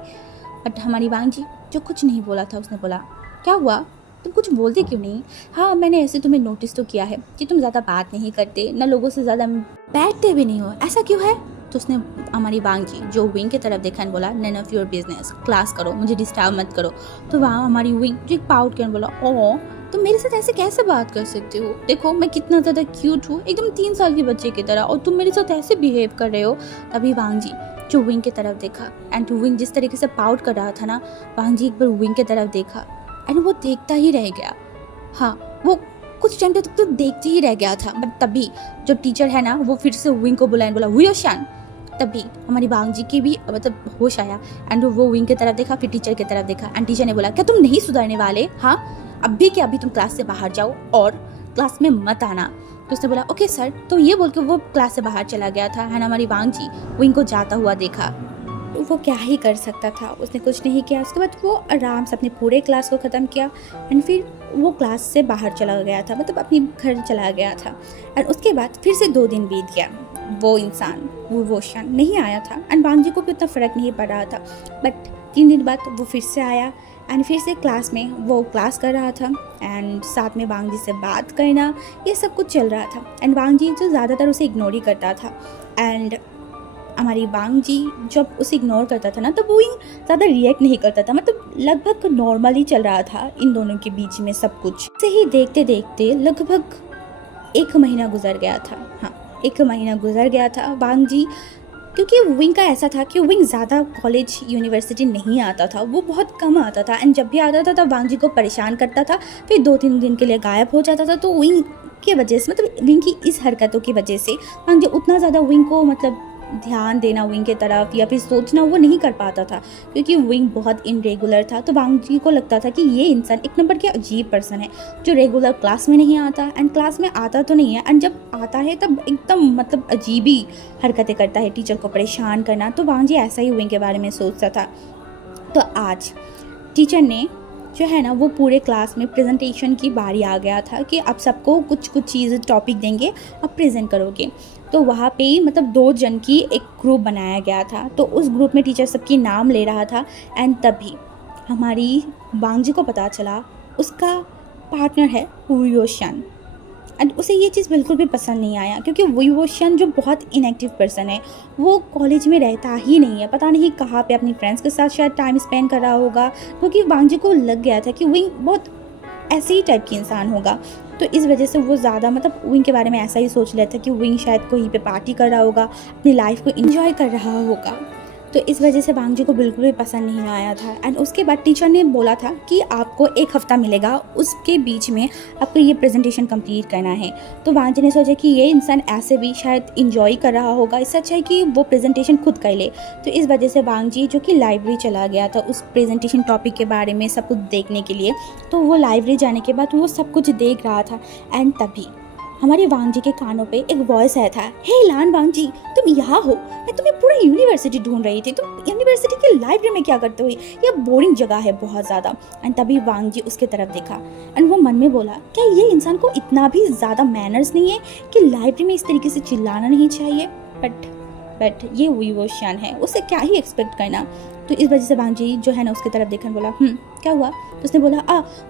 बट हमारी वांग जी जो कुछ नहीं बोला था, उसने बोला, क्या हुआ, तुम कुछ बोलते क्यों नहीं? हाँ, मैंने ऐसे तुम्हें नोटिस तो किया है कि तुम ज़्यादा बात नहीं करते, ना लोगों से ज़्यादा बैठते भी नहीं हो, ऐसा क्यों है? तो उसने हमारी वांगी जो विंग की तरफ देखा और बोला, none of your business, class करो, मुझे डिस्टर्ब मत करो। तो वहाँ हमारी विंग जो एक पाउट कर बोला, ओ तुम मेरे साथ ऐसे कैसे बात कर सकते हो? देखो मैं कितना ज़्यादा क्यूट हूँ, एकदम 3 साल के बच्चे की तरह, और तुम मेरे साथ ऐसे बिहेव कर रहे हो। तभी वांगजी जो विंग की तरफ देखा, एंड विंग जिस तरीके से पाउट कर रहा था ना, वांगजी एक बार विंग की तरफ देखा एंड वो देखता ही रह गया। हाँ, वो कुछ टाइम तक तो देखते ही रह गया था, बट तभी जो टीचर है ना, वो फिर से विंग को बुलाया, बोला हुयोशान। तभी हमारी वांगजी की भी मतलब होश आया एंड वो विंग की तरफ देखा, फिर टीचर की तरफ देखा, एंड टीचर ने बोला, क्या तुम नहीं सुधरने वाले? हाँ, अभी के अभी तुम क्लास से बाहर जाओ और क्लास में मत आना। तो उसने बोला, ओके सर। तो ये बोल के वो क्लास से बाहर चला गया था एंड हमारी वांगजी विंग को जाता हुआ देखा। तो वो क्या ही कर सकता था, उसने कुछ नहीं किया। उसके बाद वो आराम से अपने पूरे क्लास को ख़त्म किया एंड फिर वो क्लास से बाहर चला गया था, मतलब अपने घर चला गया था। एंड उसके बाद फिर से 2 दिन बीत गया, वो इंसान वो वोशन नहीं आया था एंड वांगजी को भी उतना फ़र्क नहीं पड़ रहा था। बट 3 दिन बाद वो फिर से आया एंड फिर से क्लास में वो क्लास कर रहा था एंड साथ में वांगजी से बात करना, ये सब कुछ चल रहा था। एंड वांगजी जो ज़्यादातर उसे इग्नोर ही करता था एंड हमारी वांगजी जब उसे इग्नोर करता था ना, तो वो ज़्यादा रिएक्ट नहीं करता था, मतलब लगभग नॉर्मल ही चल रहा था इन दोनों के बीच में सब कुछ। से ही देखते देखते लगभग 1 महीना गुजर गया था। हाँ, 1 महीना गुजर गया था। वांगजी, क्योंकि विंग का ऐसा था कि विंग ज़्यादा कॉलेज यूनिवर्सिटी नहीं आता था, वो बहुत कम आता था एंड जब भी आता था तब वांगजी को परेशान करता था, फिर 2-3 दिन के लिए गायब हो जाता था। तो विंग की वजह से, मतलब विंग की इस हरकतों की वजह से वांगजी उतना ज़्यादा विंग को मतलब ध्यान देना विंग के तरफ या फिर सोचना वो नहीं कर पाता था, क्योंकि विंग बहुत इनरेगुलर था। तो वांगजी को लगता था कि ये इंसान एक नंबर के अजीब पर्सन है, जो रेगुलर क्लास में नहीं आता एंड क्लास में आता तो नहीं है एंड जब आता है तब एकदम मतलब अजीब ही हरकतें करता है, टीचर को परेशान करना। तो वांगजी ऐसा ही विंग के बारे में सोचता था। तो आज टीचर ने जो है ना, वो पूरे क्लास में प्रेजेंटेशन की बारी आ गया था कि अब सबको कुछ कुछ चीज़ टॉपिक देंगे, अब प्रेजेंट करोगे। तो वहाँ पे मतलब 2 जन की एक ग्रुप बनाया गया था। तो उस ग्रुप में टीचर सबकी नाम ले रहा था एंड तभी हमारी वांगजी को पता चला उसका पार्टनर है हुयोशान एंड उसे ये चीज़ बिल्कुल भी पसंद नहीं आया, क्योंकि हुयोशान जो बहुत इनएक्टिव पर्सन है, वो कॉलेज में रहता ही नहीं है, पता नहीं कहाँ पे अपनी फ्रेंड्स के साथ शायद टाइम स्पेंड कर रहा होगा, क्योंकि वांगजी को लग गया था कि विंग बहुत ऐसे ही टाइप की इंसान होगा। तो इस वजह से वो ज़्यादा मतलब विंग के बारे में ऐसा ही सोच लेता कि विंग शायद कहीं पे पार्टी कर रहा होगा, अपनी लाइफ को एंजॉय कर रहा होगा। तो इस वजह से वांगजी को बिल्कुल भी पसंद नहीं आया था एंड उसके बाद टीचर ने बोला था कि आपको 1 हफ़्ता मिलेगा, उसके बीच में आपको ये प्रेजेंटेशन कंप्लीट करना है। तो वांगजी ने सोचा कि ये इंसान ऐसे भी शायद इंजॉय कर रहा होगा, इससे अच्छा है कि वो प्रेजेंटेशन खुद कर ले। तो इस वजह से वांगजी जो कि लाइब्रेरी चला गया था उस प्रेजेंटेशन टॉपिक के बारे में सब कुछ देखने के लिए। तो वो लाइब्रेरी जाने के बाद वो सब कुछ देख रहा था एंड तभी हमारी वांगजी के कानों पे एक वॉइस आया था, हे लान वांगजी, तुम यहाँ हो, मैं तुम्हें पूरी यूनिवर्सिटी ढूंढ रही थी, तुम यूनिवर्सिटी की लाइब्रेरी में क्या करते हो? यह बोरिंग जगह है बहुत ज़्यादा। एंड तभी वांगजी उसके तरफ देखा एंड वो मन में बोला, क्या ये इंसान को इतना भी ज़्यादा मैनर्स नहीं है कि लाइब्रेरी में इस तरीके से चिल्लाना नहीं चाहिए? बट ये हुयोशान है, उसे क्या ही एक्सपेक्ट करना। तो इस वजह से वांगजी जो है ना उसकी तरफ देखकर बोला, क्या हुआ? तो उसने बोला,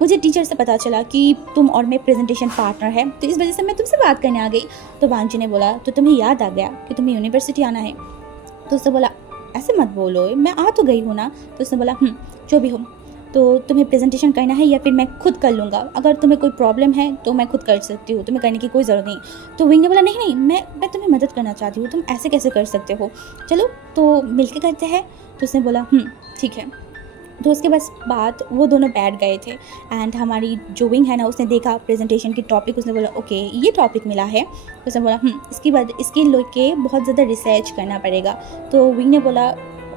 मुझे टीचर से पता चला कि तुम और मैं प्रेजेंटेशन पार्टनर है, तो इस वजह से मैं तुमसे बात करने आ गई। तो वांगजी ने बोला, तो तुम्हें याद आ गया कि तुम्हें यूनिवर्सिटी आना है? तो उसने बोला, ऐसे मत बोलो, मैं आ तो गई हूँ ना। तो उसने बोला, जो भी हो, तो तुम्हें प्रेजेंटेशन करना है या फिर मैं खुद कर लूँगा, अगर तुम्हें कोई प्रॉब्लम है तो मैं खुद कर सकती हूँ, तुम्हें करने की कोई ज़रूरत नहीं। तो विंग ने बोला, नहीं मैं तुम्हें मदद करना चाहती हूँ, तुम ऐसे कैसे कर सकते हो, चलो तो मिलके करते हैं। तो उसने बोला, ठीक है। तो उसके बाद वो दोनों बैठ गए थे एंड हमारी जो विंग है ना उसने देखा प्रेजेंटेशन की टॉपिक, उसने बोला, ओके ये टॉपिक मिला है। तो उसने बोला, इसके बाद इसके लेके बहुत ज़्यादा रिसर्च करना पड़ेगा। तो विंग ने बोला,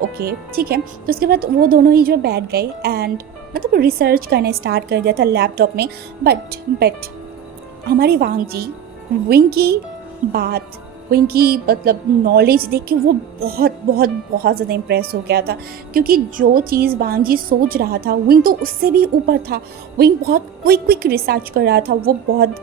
ओके ठीक है। तो उसके बाद वो दोनों ही जो बैठ गए एंड मतलब रिसर्च करने स्टार्ट कर दिया था लैपटॉप में। बट हमारी वांगजी विंग की बात, विंग की मतलब नॉलेज देख के वो बहुत ज़्यादा इम्प्रेस हो गया था, क्योंकि जो चीज़ वांगजी सोच रहा था विंग तो उससे भी ऊपर था। विंग बहुत क्विक रिसर्च कर रहा था, वो बहुत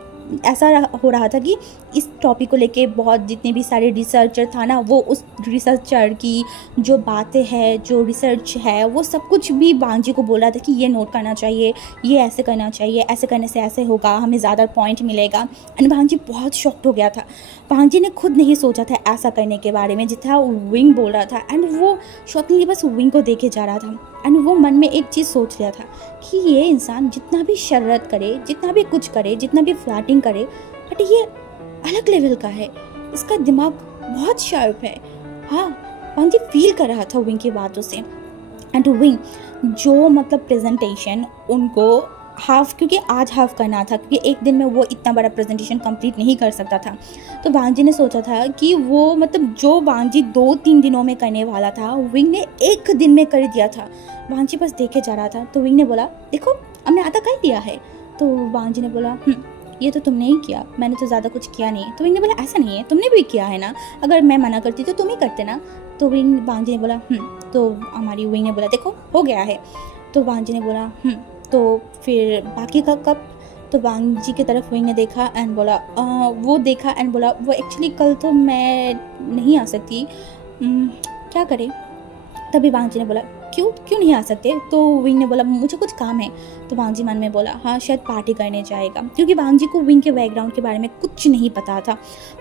ऐसा हो रहा था कि इस टॉपिक को लेके बहुत जितने भी सारे रिसर्चर था ना, वो उस रिसर्चर की जो बातें हैं, जो रिसर्च है, वो सब कुछ भी वांग जी को बोल रहा था कि ये नोट करना चाहिए, ये ऐसे करना चाहिए, ऐसे करने से ऐसे होगा, हमें ज़्यादा पॉइंट मिलेगा। एंड वांग जी बहुत शॉक्ड हो गया था। वांग जी ने खुद नहीं सोचा था ऐसा करने के बारे में जितना विंग बोल रहा था। एंड वो शॉकिंगली बस विंग को देखे जा रहा था। एंड वो मन में एक चीज़ सोच लिया था कि ये इंसान जितना भी शरारत करे, जितना भी कुछ करे, जितना भी फ्लर्टिंग करे, बट ये अलग लेवल का है, इसका दिमाग बहुत शार्प है। हाँ, वांग जी फील कर रहा था विंग की बातों से। एंड विंग जो मतलब प्रेजेंटेशन उनको हाफ, क्योंकि आज हाफ करना था, क्योंकि एक दिन में वो इतना बड़ा प्रेजेंटेशन कंप्लीट नहीं कर सकता था, तो वांग जी ने सोचा था कि वो मतलब जो वांग जी 2-3 दिनों में करने वाला था, विंग ने 1 दिन में कर दिया था। वांग जी बस देखे जा रहा था। तो विंग ने बोला, देखो हमने आधा कर दिया है। तो वांग जी ने बोला, ये तो तुमने ही किया, मैंने तो ज़्यादा कुछ किया नहीं। तो विंग ने बोला, ऐसा नहीं है, तुमने भी किया है ना, अगर मैं मना करती तो तुम ही करते ना। तो वांग जी ने बोला, तो हमारी विंग ने बोला, देखो हो गया है। तो वांग जी ने बोला, तो फिर बाकी का कब? तो वांग जी की तरफ विंग ने देखा एंड बोला, वो देखा एंड बोला, वो एक्चुअली कल तो मैं नहीं आ सकती, क्या करें? तभी वांग जी ने बोला, क्यों नहीं आ सकते? तो विंग ने बोला, मुझे कुछ काम है। तो वांग जी मन में बोला, हाँ शायद पार्टी करने जाएगा, क्योंकि वांग जी को विंग के बैकग्राउंड के बारे में कुछ नहीं पता था।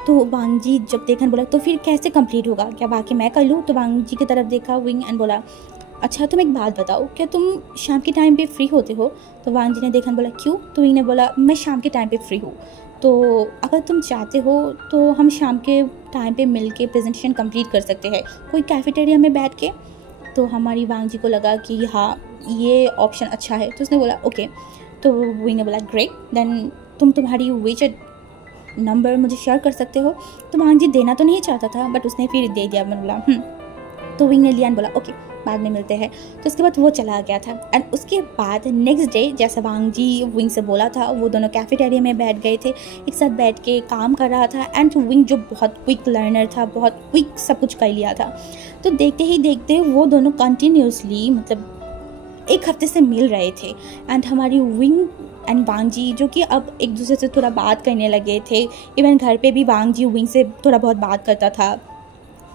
तो वांग जी जब देखा बोला, तो फिर कैसे कंप्लीट होगा, क्या बाकी मैं कर लूँ? तो वांग जी की तरफ देखा विंग एंड बोला, अच्छा तुम एक बात बताओ, क्या तुम शाम के टाइम पे फ्री होते हो? तो वांग जी ने देखा बोला, क्यों? तो विंग ने बोला, मैं शाम के टाइम पे फ्री हूँ, तो अगर तुम चाहते हो तो हम शाम के टाइम पे मिल के प्रेजेंटेशन कम्प्लीट कर सकते हैं, कोई कैफेटेरिया में बैठ के। तो हमारी वांग जी को लगा कि हाँ ये ऑप्शन अच्छा है, तो उसने बोला ओके। तो विंग ने बोला, ग्रेट, देन तुम तुम्हारी विचेट नंबर मुझे शेयर कर सकते हो। तो वांग जी देना तो नहीं चाहता था, बट उसने फिर दे दिया। मैंने बोला तो विंग ने लिया बोला, ओके बाद में मिलते हैं। तो उसके बाद वो चला गया था। एंड उसके बाद नेक्स्ट डे जैसा वांग जी विंग से बोला था, वो दोनों कैफेटेरिया में बैठ गए थे, एक साथ बैठ के काम कर रहा था। एंड विंग जो बहुत क्विक लर्नर था, बहुत क्विक सब कुछ कर लिया था, तो देखते ही देखते वो दोनों कंटिन्यूसली मतलब 1 हफ्ते से मिल रहे थे। एंड हमारी विंग एंड वांग जी जो कि अब एक दूसरे से थोड़ा बात करने लगे थे। इवन घर पे भी वांग जी विंग से थोड़ा बहुत बात करता था,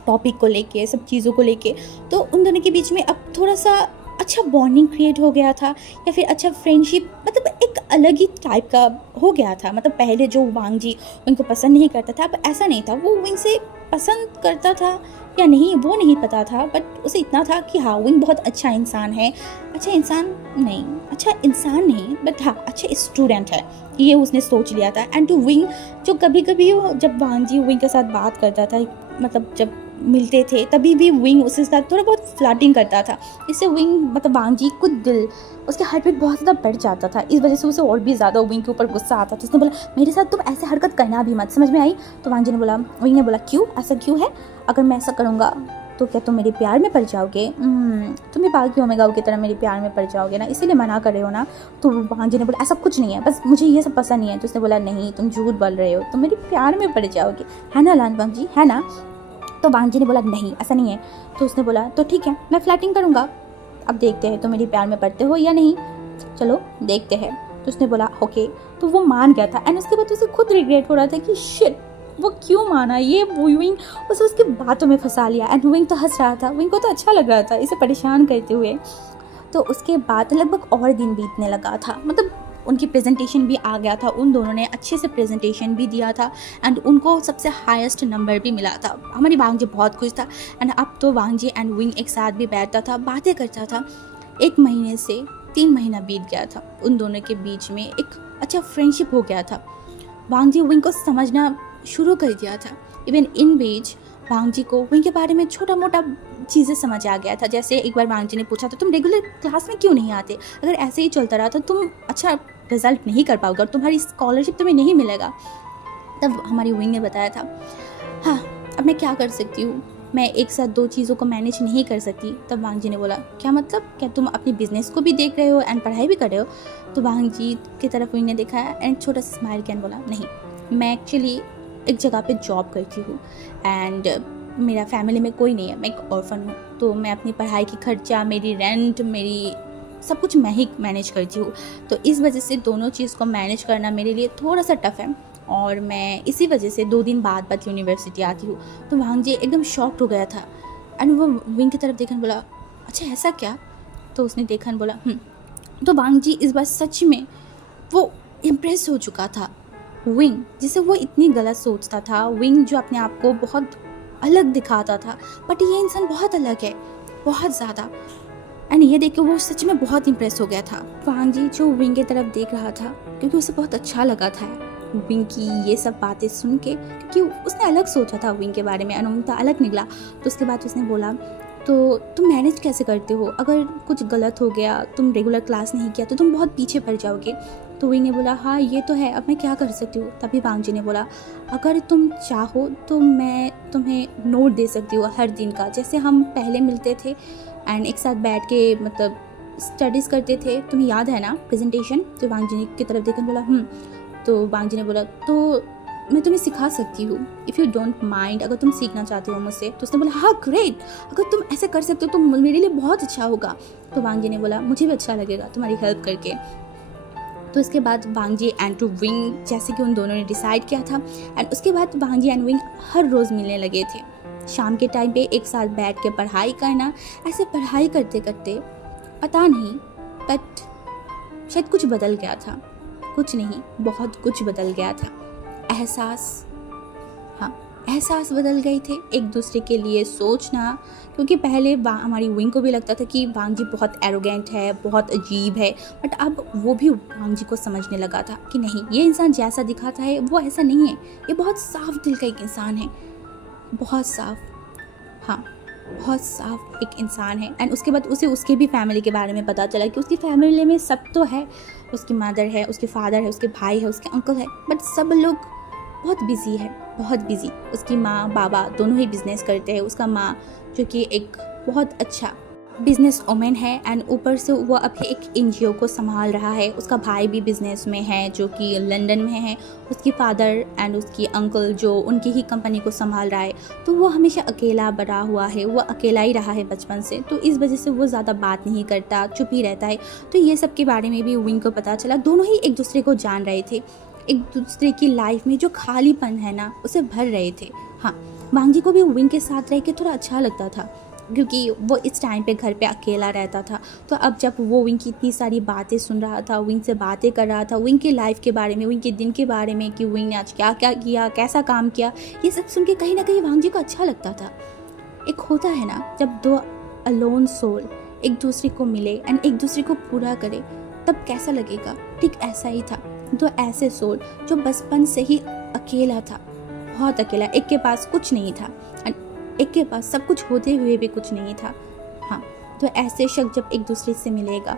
टॉपिक को लेके, सब चीज़ों को लेके। तो उन दोनों के बीच में अब थोड़ा सा अच्छा बॉन्डिंग क्रिएट हो गया था, या फिर अच्छा फ्रेंडशिप, मतलब एक अलग ही टाइप का हो गया था। मतलब पहले जो वांग जी उनको पसंद नहीं करता था, अब ऐसा नहीं था, वो विंग से पसंद करता था या नहीं वो नहीं पता था, बट उसे इतना था कि हाँ विंग बहुत अच्छा इंसान है। अच्छा इंसान नहीं बट हाँ अच्छा स्टूडेंट है, ये उसने सोच लिया था। एंड टू विंग जो कभी कभी जब वांग जी विंग के साथ बात करता था, मतलब जब मिलते थे तभी भी विंग उसके साथ थोड़ा बहुत फ्लर्टिंग करता था। इससे विंग मतलब वांग जी को दिल, उसके हार्ट बीट बहुत ज़्यादा बढ़ जाता था। इस वजह से उसे और भी ज़्यादा विंग के ऊपर गुस्सा आता था। उसने बोला, मेरे साथ तुम ऐसे हरकत करना भी मत, समझ में आई? तो वांग जी ने बोला, विंग ने बोला, क्यों, ऐसा क्यों है? अगर मैं ऐसा करूँगा तो क्या तुम मेरे प्यार में पड़ जाओगे? तुम भी बाकी ओमेगा की तरह मेरे प्यार में पड़ जाओगे ना, इसीलिए मना कर रहे हो ना? तो वांग जी ने बोला, ऐसा कुछ नहीं है, बस मुझे ये सब पसंद नहीं है। तो उसने बोला, नहीं तुम झूठ बोल रहे हो, तुम मेरे प्यार में पड़ जाओगे, है ना वांग जी, है ना? तो वांग जी ने बोला, नहीं ऐसा नहीं है। तो उसने बोला, तो ठीक है मैं फ्लर्टिंग करूँगा, अब देखते हैं तो मेरे प्यार में पड़ते हो या नहीं, चलो देखते हैं। तो उसने बोला ओके। तो वो मान गया था। एंड उसके बाद उसे खुद रिग्रेट हो रहा था कि शिट वो क्यों माना, ये विंग उसे उसकी बातों में फंसा लिया। एंड विंग तो हंस रहा था, विंग को तो अच्छा लग रहा था इसे परेशान करते हुए। तो उसके बाद लगभग और दिन बीतने लगा था, मतलब उनकी प्रेजेंटेशन भी आ गया था, उन दोनों ने अच्छे से प्रेजेंटेशन भी दिया था एंड उनको सबसे हाईएस्ट नंबर भी मिला था। हमारी वांग जी बहुत खुश था। एंड अब तो वांग जी एंड विंग एक साथ भी बैठता था, बातें करता था। 1 महीने से 3 महीना बीत गया था, उन दोनों के बीच में एक अच्छा फ्रेंडशिप हो गया था। वांग जी विंग को समझना शुरू कर दिया था। इवन इन बीच वांग जी को विंग के बारे में छोटा मोटा चीज़ें समझ आ गया था। जैसे एक बार वांग जी ने पूछा था, तुम रेगुलर क्लास में क्यों नहीं आते? अगर ऐसे ही चलता रहा तो तुम अच्छा रिजल्ट नहीं कर पाओगे और तुम्हारी स्कॉलरशिप तुम्हें नहीं मिलेगा। तब हमारी विंग ने बताया था, हाँ अब मैं क्या कर सकती हूँ, मैं एक साथ 2 चीज़ों को मैनेज नहीं कर सकती। तब वांग जी ने बोला, क्या मतलब, क्या तुम अपने बिजनेस को भी देख रहे हो एंड पढ़ाई भी कर रहे हो? तो वांग जी की तरफ विंग ने देखा एंड छोटा सा स्माइल किया, बोला, नहीं मैं एक्चुअली एक जगह पे जॉब करती हूँ एंड मेरा फैमिली में कोई नहीं है, मैं एक ऑर्फन हूँ, तो मैं अपनी पढ़ाई की खर्चा, मेरी रेंट, मेरी सब कुछ मैं ही मैनेज करती हूँ। तो इस वजह से दोनों चीज़ को मैनेज करना मेरे लिए थोड़ा सा टफ़ है और मैं इसी वजह से 2 दिन बाद यूनिवर्सिटी आती हूँ। तो भांजी एकदम शॉक्ड हो गया था एंड वो विंग की तरफ देखा बोला, अच्छा ऐसा क्या? तो उसने देखा बोला तो भांजी इस बार सच में वो इम्प्रेस हो चुका था। विंग जिसे वो इतनी गलत सोचता था, विंग जो अपने आप को बहुत अलग दिखाता था, बट ये इंसान बहुत अलग है, बहुत ज़्यादा। एंड ये देख के वो सच में बहुत इम्प्रेस हो गया था। वांग जो विंग की तरफ देख रहा था क्योंकि उसे बहुत अच्छा लगा था विंग की ये सब बातें सुन के, क्योंकि उसने अलग सोचा था विंग के बारे में, अनूठा अलग निकला। तो उसके बाद उसने बोला, तो तुम मैनेज कैसे करते हो? अगर कुछ गलत हो गया, तुम रेगुलर क्लास नहीं किया तो तुम बहुत पीछे पड़ जाओगे। तो विंग ने बोला, हाँ ये तो है, अब मैं क्या कर सकती हूँ? तभी वांग जी ने बोला, अगर तुम चाहो तो मैं तुम्हें नोट दे सकती हूँ हर दिन का, जैसे हम पहले मिलते थे एंड एक साथ बैठ के मतलब स्टडीज़ करते थे, तुम्हें याद है ना प्रेजेंटेशन? तो वांग जी की तरफ देखकर बोला तो वांग जी ने बोला, तो मैं तुम्हें सिखा सकती हूँ इफ़ यू डोंट माइंड, अगर तुम सीखना चाहते हो मुझसे। तो उसने बोला, हाँ ग्रेट, अगर तुम ऐसे कर सकते हो तो मेरे लिए बहुत अच्छा होगा। तो वांग जी ने बोला, मुझे भी अच्छा लगेगा तुम्हारी हेल्प करके। तो इसके बाद वांग जी एंड टू विंग, जैसे कि उन दोनों ने डिसाइड किया था, एंड उसके बाद वांग जी एंड विंग हर रोज़ मिलने लगे थे। शाम के टाइम पे एक साथ बैठ के पढ़ाई करना, ऐसे पढ़ाई करते करते पता नहीं बट शायद कुछ बदल गया था, कुछ नहीं बहुत कुछ बदल गया था। एहसास बदल गए थे, एक दूसरे के लिए सोचना, क्योंकि पहले हमारी विंग को भी लगता था कि वांग जी बहुत एरोगेंट है, बहुत अजीब है, बट अब वो भी वांग जी को समझने लगा था कि नहीं, ये इंसान जैसा दिखाता है वो ऐसा नहीं है, ये बहुत साफ दिल का एक इंसान है, बहुत साफ, बहुत साफ एक इंसान है। एंड उसके बाद उसे उसके भी फैमिली के बारे में पता चला कि उसकी फैमिली में सब तो है, उसकी मदर है, उसके फादर है, उसके भाई है, उसके अंकल है, बट सब लोग बहुत बिजी है, बहुत बिजी। उसकी माँ बाबा दोनों ही बिजनेस करते हैं, उसका माँ जो कि एक बहुत अच्छा बिजनेस वोमेन है एंड ऊपर से वो अभी एक एनजीओ को संभाल रहा है। उसका भाई भी बिजनेस में है जो कि लंदन में है, उसकी फादर एंड उसकी अंकल जो उनकी ही कंपनी को संभाल रहा है। तो वो हमेशा अकेला बड़ा हुआ है, वो अकेला ही रहा है बचपन से, तो इस वजह से वो ज़्यादा बात नहीं करता, चुप ही रहता है। तो ये सब के बारे में भी विंग को पता चला, दोनों ही एक दूसरे को जान रहे थे, एक दूसरे की लाइफ में जो खालीपन है ना उसे भर रहे थे। वांग जी को भी विंग के साथ रह के थोड़ा अच्छा लगता था, क्योंकि वो इस टाइम पे घर पे अकेला रहता था। तो अब जब वो विंग की इतनी सारी बातें सुन रहा था, विंग से बातें कर रहा था, विंग की लाइफ के बारे में, विंग के दिन के बारे में, कि विंग ने आज क्या क्या किया, कैसा काम किया, ये सब सुन के कहीं ना कहीं वांग जी को अच्छा लगता था। एक होता है ना जब दो अलोन सोल एक दूसरे को मिले एंड एक दूसरे को पूरा करे, तब कैसा लगेगा, ठीक ऐसा ही था। दो ऐसे सोल जो बचपन से ही अकेला था, बहुत अकेला, एक के पास कुछ नहीं था, एक के पास सब कुछ होते हुए भी कुछ नहीं था। तो ऐसे शख्स जब एक दूसरे से मिलेगा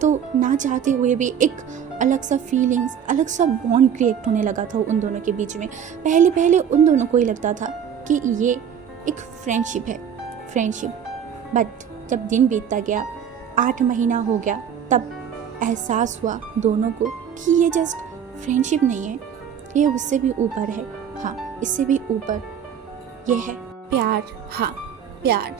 तो ना चाहते हुए भी एक अलग सा फीलिंग्स, अलग सा बॉन्ड क्रिएट होने लगा था उन दोनों के बीच में। पहले उन दोनों को ही लगता था कि ये एक फ्रेंडशिप है, बट जब दिन बीतता गया, 8 महीना हो गया, तब एहसास हुआ दोनों को कि ये जस्ट फ्रेंडशिप नहीं है, ये उससे भी ऊपर है। इससे भी ऊपर ये है प्यार। प्यार।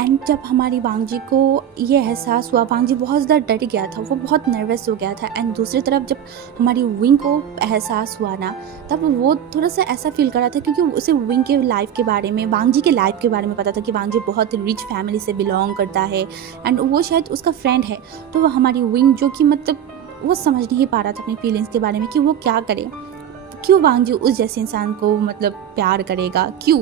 एंड जब हमारी वांग जी को ये एहसास हुआ, वांग जी बहुत ज़्यादा डर गया था, वो बहुत नर्वस हो गया था। एंड दूसरी तरफ जब हमारी विंग को एहसास हुआ ना, तब वो थोड़ा सा ऐसा फील कर रहा था, क्योंकि उसे विंग के लाइफ के बारे में, वांग जी के लाइफ के बारे में पता था कि वांग जी बहुत रिच फैमिली से बिलोंग करता है एंड वो शायद उसका फ्रेंड है। तो वो हमारी विंग जो कि मतलब वो समझ नहीं पा रहा था अपनी फीलिंग्स के बारे में कि वो क्या करे, क्यों वांग जी उस जैसे इंसान को मतलब प्यार करेगा, क्यों,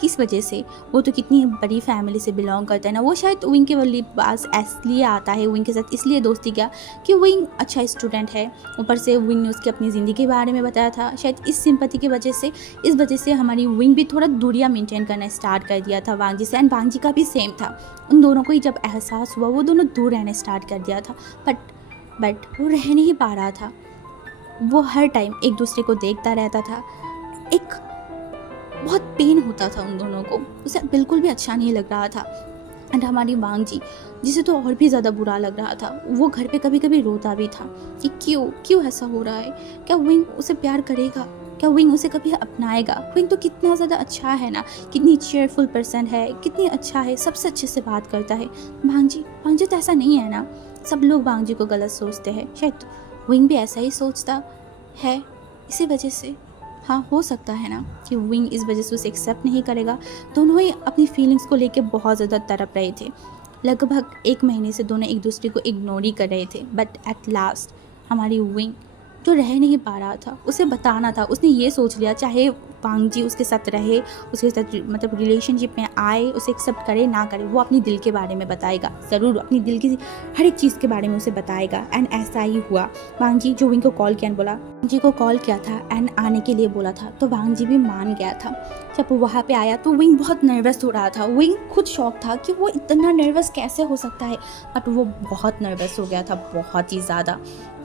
किस वजह से? वो तो कितनी बड़ी फैमिली से बिलोंग करता है ना। वो शायद विंग के पास इसलिए आता है, विंग के साथ इसलिए दोस्ती किया कि विंग अच्छा स्टूडेंट है, ऊपर से विंग ने उसकी अपनी ज़िंदगी के बारे में बताया था। शायद इस सिंपैथी की वजह से, इस वजह से हमारी विंग भी थोड़ा दूरियाँ मेंटेन करना स्टार्ट कर दिया था वांग जी से। एंड वांग जी का भी सेम था, उन दोनों को ही जब एहसास हुआ वो दोनों दूर रहने स्टार्ट कर दिया था। बट वो रह नहीं पा रहा था, वो हर टाइम एक दूसरे को देखता रहता था। एक बहुत पेन होता था उन दोनों को, उसे बिल्कुल भी अच्छा नहीं लग रहा था। एंड हमारी वांग जी, जिसे तो और भी ज़्यादा बुरा लग रहा था, वो घर पे कभी कभी रोता भी था कि क्यों ऐसा हो रहा है, क्या विंग उसे प्यार करेगा, क्या विंग उसे कभी अपनाएगा? विंग तो कितना ज़्यादा अच्छा है ना, कितनी चेयरफुल पर्सन है, कितनी अच्छा है, सबसे अच्छे से बात करता है। वांग जी तो ऐसा नहीं है ना। सब लोग वांग जी को गलत सोचते हैं, शायद विंग भी ऐसा ही सोचता है इसी वजह से। हाँ, हो सकता है ना कि विंग इस वजह से उसे एक्सेप्ट नहीं करेगा। दोनों ही अपनी फीलिंग्स को लेके बहुत ज़्यादा तड़प रहे थे। लगभग 1 महीने से दोनों एक दूसरे को इग्नोर ही कर रहे थे, बट एट लास्ट हमारी विंग जो रह नहीं पा रहा था, उसे बताना था। उसने ये सोच लिया चाहे वांग जी उसके साथ रहे, उसके साथ मतलब रिलेशनशिप में आए, उसे एक्सेप्ट करे ना करे, वो अपनी दिल के बारे में बताएगा, ज़रूर अपनी दिल की हर एक चीज़ के बारे में उसे बताएगा। एंड ऐसा ही हुआ। वांग जी जो विंग को कॉल किया, बोला वांग जी को कॉल किया था एंड आने के लिए बोला था, तो वांग जी भी मान गया था। जब वो वहाँ पे आया तो विंग बहुत नर्वस हो रहा था। विंग खुद शॉक था कि वो इतना नर्वस कैसे हो सकता है, बट वो बहुत नर्वस हो गया था, बहुत ही ज़्यादा।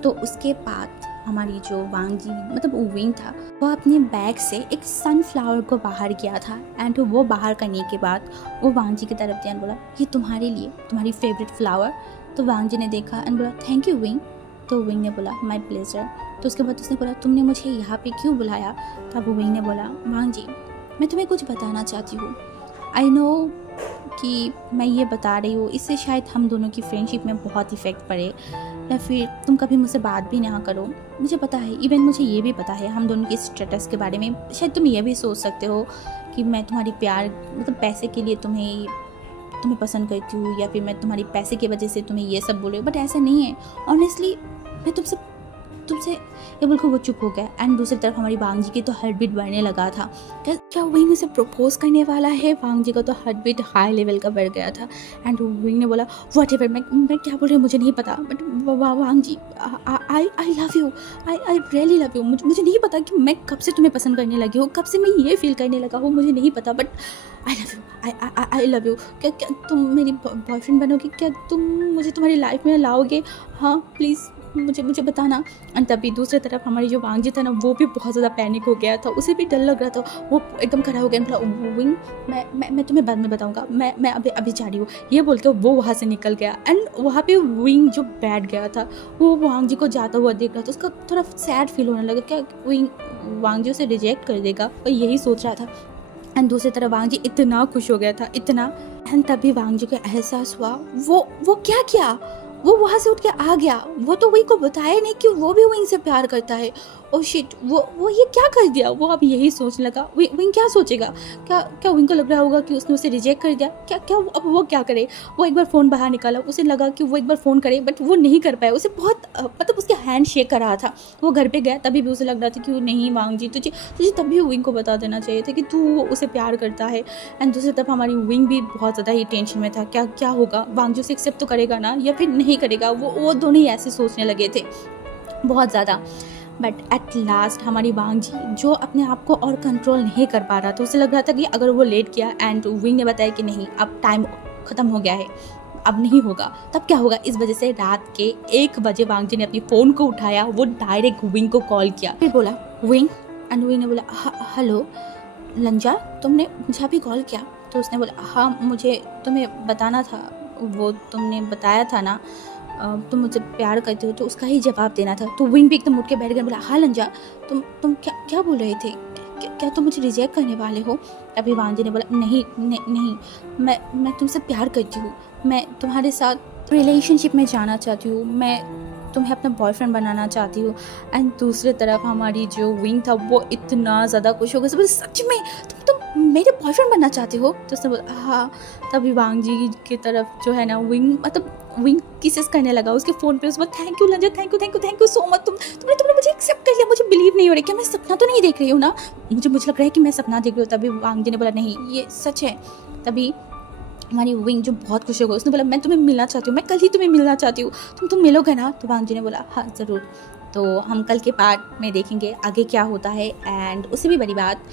तो उसके बाद हमारी जो वांग जी मतलब विंग था, वो अपने बैग से एक सनफ्लावर को बाहर किया था। एंड वो बाहर करने के बाद वो वांग जी की तरफ ध्यान, बोला ये तुम्हारे लिए, तुम्हारी फेवरेट फ्लावर। तो वांग जी ने देखा एंड बोला थैंक यू विंग। तो विंग ने बोला माय प्लेजर। तो उसके बाद उसने बोला तुमने मुझे यहाँ पे क्यों बुलाया। तब विंग ने बोला वांग जी मैं तुम्हें कुछ बताना चाहती हूँ। आई नो कि मैं ये बता रही हूँ इससे शायद हम दोनों की फ्रेंडशिप में बहुत इफेक्ट पड़े, या फिर तुम कभी मुझसे बात भी ना करो। मुझे पता है, इवन मुझे ये भी पता है हम दोनों के स्टेटस के बारे में। शायद तुम ये भी सोच सकते हो कि मैं तुम्हारी प्यार मतलब पैसे के लिए तुम्हें पसंद करती हूँ, या फिर मैं तुम्हारी पैसे की वजह से तुम्हें ये सब बोल रही हूँ, बट ऐसा नहीं है। ऑनेस्टली मैं तुमसे ये बिल्कुल वो चुप हो गया। एंड दूसरी तरफ हमारी वांग जी की तो हार्ट बीट बढ़ने लगा था। क्या विंग उसे प्रपोज करने वाला है। वांग जी का तो हार्ट बीट हाई लेवल का बढ़ गया था। एंड विंग ने बोला व्हाटएवर, मैं क्या बोल रही हूँ मुझे नहीं पता, but Wang ji I love you, I really love you. मुझे नहीं पता कि मैं कब से तुम्हें पसंद करने लगी हूँ, कब से मैं ये फील करने लगा हूँ, मुझे नहीं पता, but I love you, I love you. क्या तुम मेरी बॉयफ्रेंड बनोगी, क्या तुम मुझे तुम्हारी लाइफ में लाओगे। हाँ प्लीज़ मुझे बताना। और तभी दूसरी तरफ हमारी जो वांग जी था ना, वो भी बहुत ज़्यादा पैनिक हो गया था, उसे भी डर लग रहा था। वो एकदम खड़ा हो गया, बोला विंग मैं तुम्हें बाद में बताऊंगा, मैं अभी जा रही हूँ। ये बोल के वो वहाँ से निकल गया। एंड वहाँ पे विंग जो बैठ गया था, वो वांग जी को जाता हुआ देख रहा था। उसका थोड़ा सैड फील होने लगा, क्या विंग वांग जी उसे रिजेक्ट कर देगा, और यही सोच रहा था। एंड दूसरी तरफ वांग जी इतना खुश हो गया था, इतना। एंड तभी वांग जी को एहसास हुआ वो क्या किया, वो वहाँ से उठ के आ गया। वो तो विंग को बताया नहीं कि वो भी विंग से प्यार करता है। ओ शिट, वो ये क्या कर दिया। वो अब यही सोचने लगा, विंग क्या सोचेगा। क्या विंग को लग रहा होगा कि उसने उसे रिजेक्ट कर दिया। क्या अब वो क्या करे। वो एक बार फ़ोन बाहर निकाला, उसे लगा कि वो एक बार फ़ोन करे, बट वो नहीं कर पाया। उसे बहुत मतलब उसके हैंड शेक कर रहा था। वो घर पे गया, तभी भी उसे लग रहा था कि नहीं वांग जी, तुझे तभी विंग को बता देना चाहिए था कि तू उसे प्यार करता है। एंड दूसरी तरफ हमारी विंग भी बहुत ज़्यादा ही टेंशन में था, क्या होगा, वांग जी उसे एक्सेप्ट तो करेगा ना या फिर नहीं करेगा। वो दोनों ही ऐसे सोचने लगे थे बहुत ज़्यादा। बट एट लास्ट हमारी वांग जी जो अपने आप को और कंट्रोल नहीं कर पा रहा था, उसे लग रहा था कि अगर वो लेट किया, एंड विंग ने बताया कि नहीं अब टाइम ख़त्म हो गया है, अब नहीं होगा, तब क्या होगा। इस वजह से रात के 1 बजे वांग जी ने अपनी फ़ोन को उठाया, वो डायरेक्ट विंग को कॉल किया, फिर बोला विंग। एंड विंग ने बोला हेलो लंजा, तुमने मुझे अभी कॉल किया। तो उसने बोला हाँ मुझे तुम्हें बताना था, वो तुमने बताया था ना तुम मुझसे प्यार करते हो, तो उसका ही जवाब देना था। तो विंग भी एकदम उठ के बैठ गया, बोला हाँ लंजा तुम क्या बोल रहे थे, क्या तुम मुझे रिजेक्ट करने वाले हो। अभी वांग जी ने बोला नहीं मैं तुमसे प्यार करती हूँ, मैं तुम्हारे साथ रिलेशनशिप में जाना चाहती हूँ, मैं तुम्हें अपना बॉयफ्रेंड बनाना चाहती हूँ। एंड दूसरी तरफ हमारी जो विंग था वो इतना ज़्यादा खुश हो गया, सच में तुम मेरे बॉयफ्रेंड बनना चाहते हो। तो उसने बोला हाँ। तभी वांग जी की तरफ जो है ना विंग किसेस करने लगा उसके फ़ोन पे। उसके बाद thank you लंजा, thank you so much, तुमने मुझे एक्सेप्ट कर लिया, मुझे बिलीव नहीं हो रहा, क्या मैं सपना तो नहीं देख रही हूँ ना, मुझे लग रहा है कि मैं सपना देख रही हूँ। तभी वांग जी ने बोला नहीं ये सच है। तभी हमारी विंग जो बहुत खुश हो गई, उसने बोला मैं तुम्हें मिलना चाहती हूँ, मैं कल ही तुम्हें मिलना चाहती हूँ, तुम मिलोगे ना। तो वांग जी ने बोला हाँ ज़रूर। तो हम कल के पार्ट में देखेंगे आगे क्या होता है। एंड उससे भी बड़ी बात,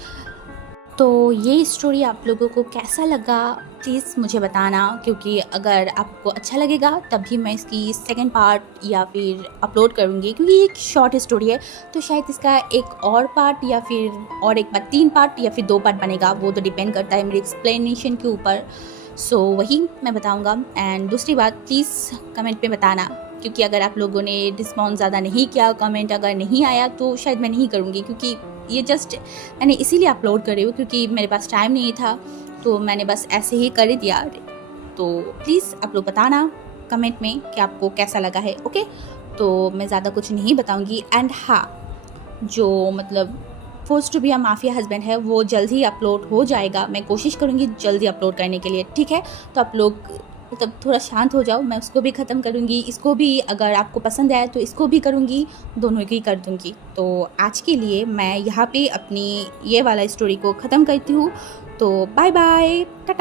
तो ये स्टोरी आप लोगों को कैसा लगा प्लीज़ मुझे बताना, क्योंकि अगर आपको अच्छा लगेगा तभी मैं इसकी सेकंड पार्ट या फिर अपलोड करूँगी, क्योंकि ये एक शॉर्ट स्टोरी है। तो शायद इसका एक और पार्ट या फिर और एक बार 3 पार्ट या फिर 2 पार्ट बनेगा, वो तो डिपेंड करता है मेरी एक्सप्लेनेशन के ऊपर। सो वही मैं बताऊँगा। एंड दूसरी बात प्लीज़ कमेंट में बताना, क्योंकि अगर आप लोगों ने रिस्पॉन्स ज़्यादा नहीं किया, कमेंट अगर नहीं आया तो शायद मैं नहीं करूँगी, क्योंकि ये जस्ट मैंने इसीलिए अपलोड कर रही हूँ क्योंकि मेरे पास टाइम नहीं था, तो मैंने बस ऐसे ही कर दिया। तो प्लीज़ आप लोग बताना कमेंट में कि आपको कैसा लगा है। ओके, तो मैं ज़्यादा कुछ नहीं बताऊंगी। एंड हाँ, जो मतलब force to be a mafia husband है वो जल्द ही अपलोड हो जाएगा। मैं कोशिश करूँगी जल्दी अपलोड करने के लिए, ठीक है। तो आप लोग मतलब थोड़ा शांत हो जाओ, मैं उसको भी ख़त्म करूँगी, इसको भी अगर आपको पसंद आया तो इसको भी करूँगी, दोनों की कर दूँगी। तो आज के लिए मैं यहाँ पे अपनी ये वाला स्टोरी को ख़त्म करती हूँ। तो बाय बाय, टाटा।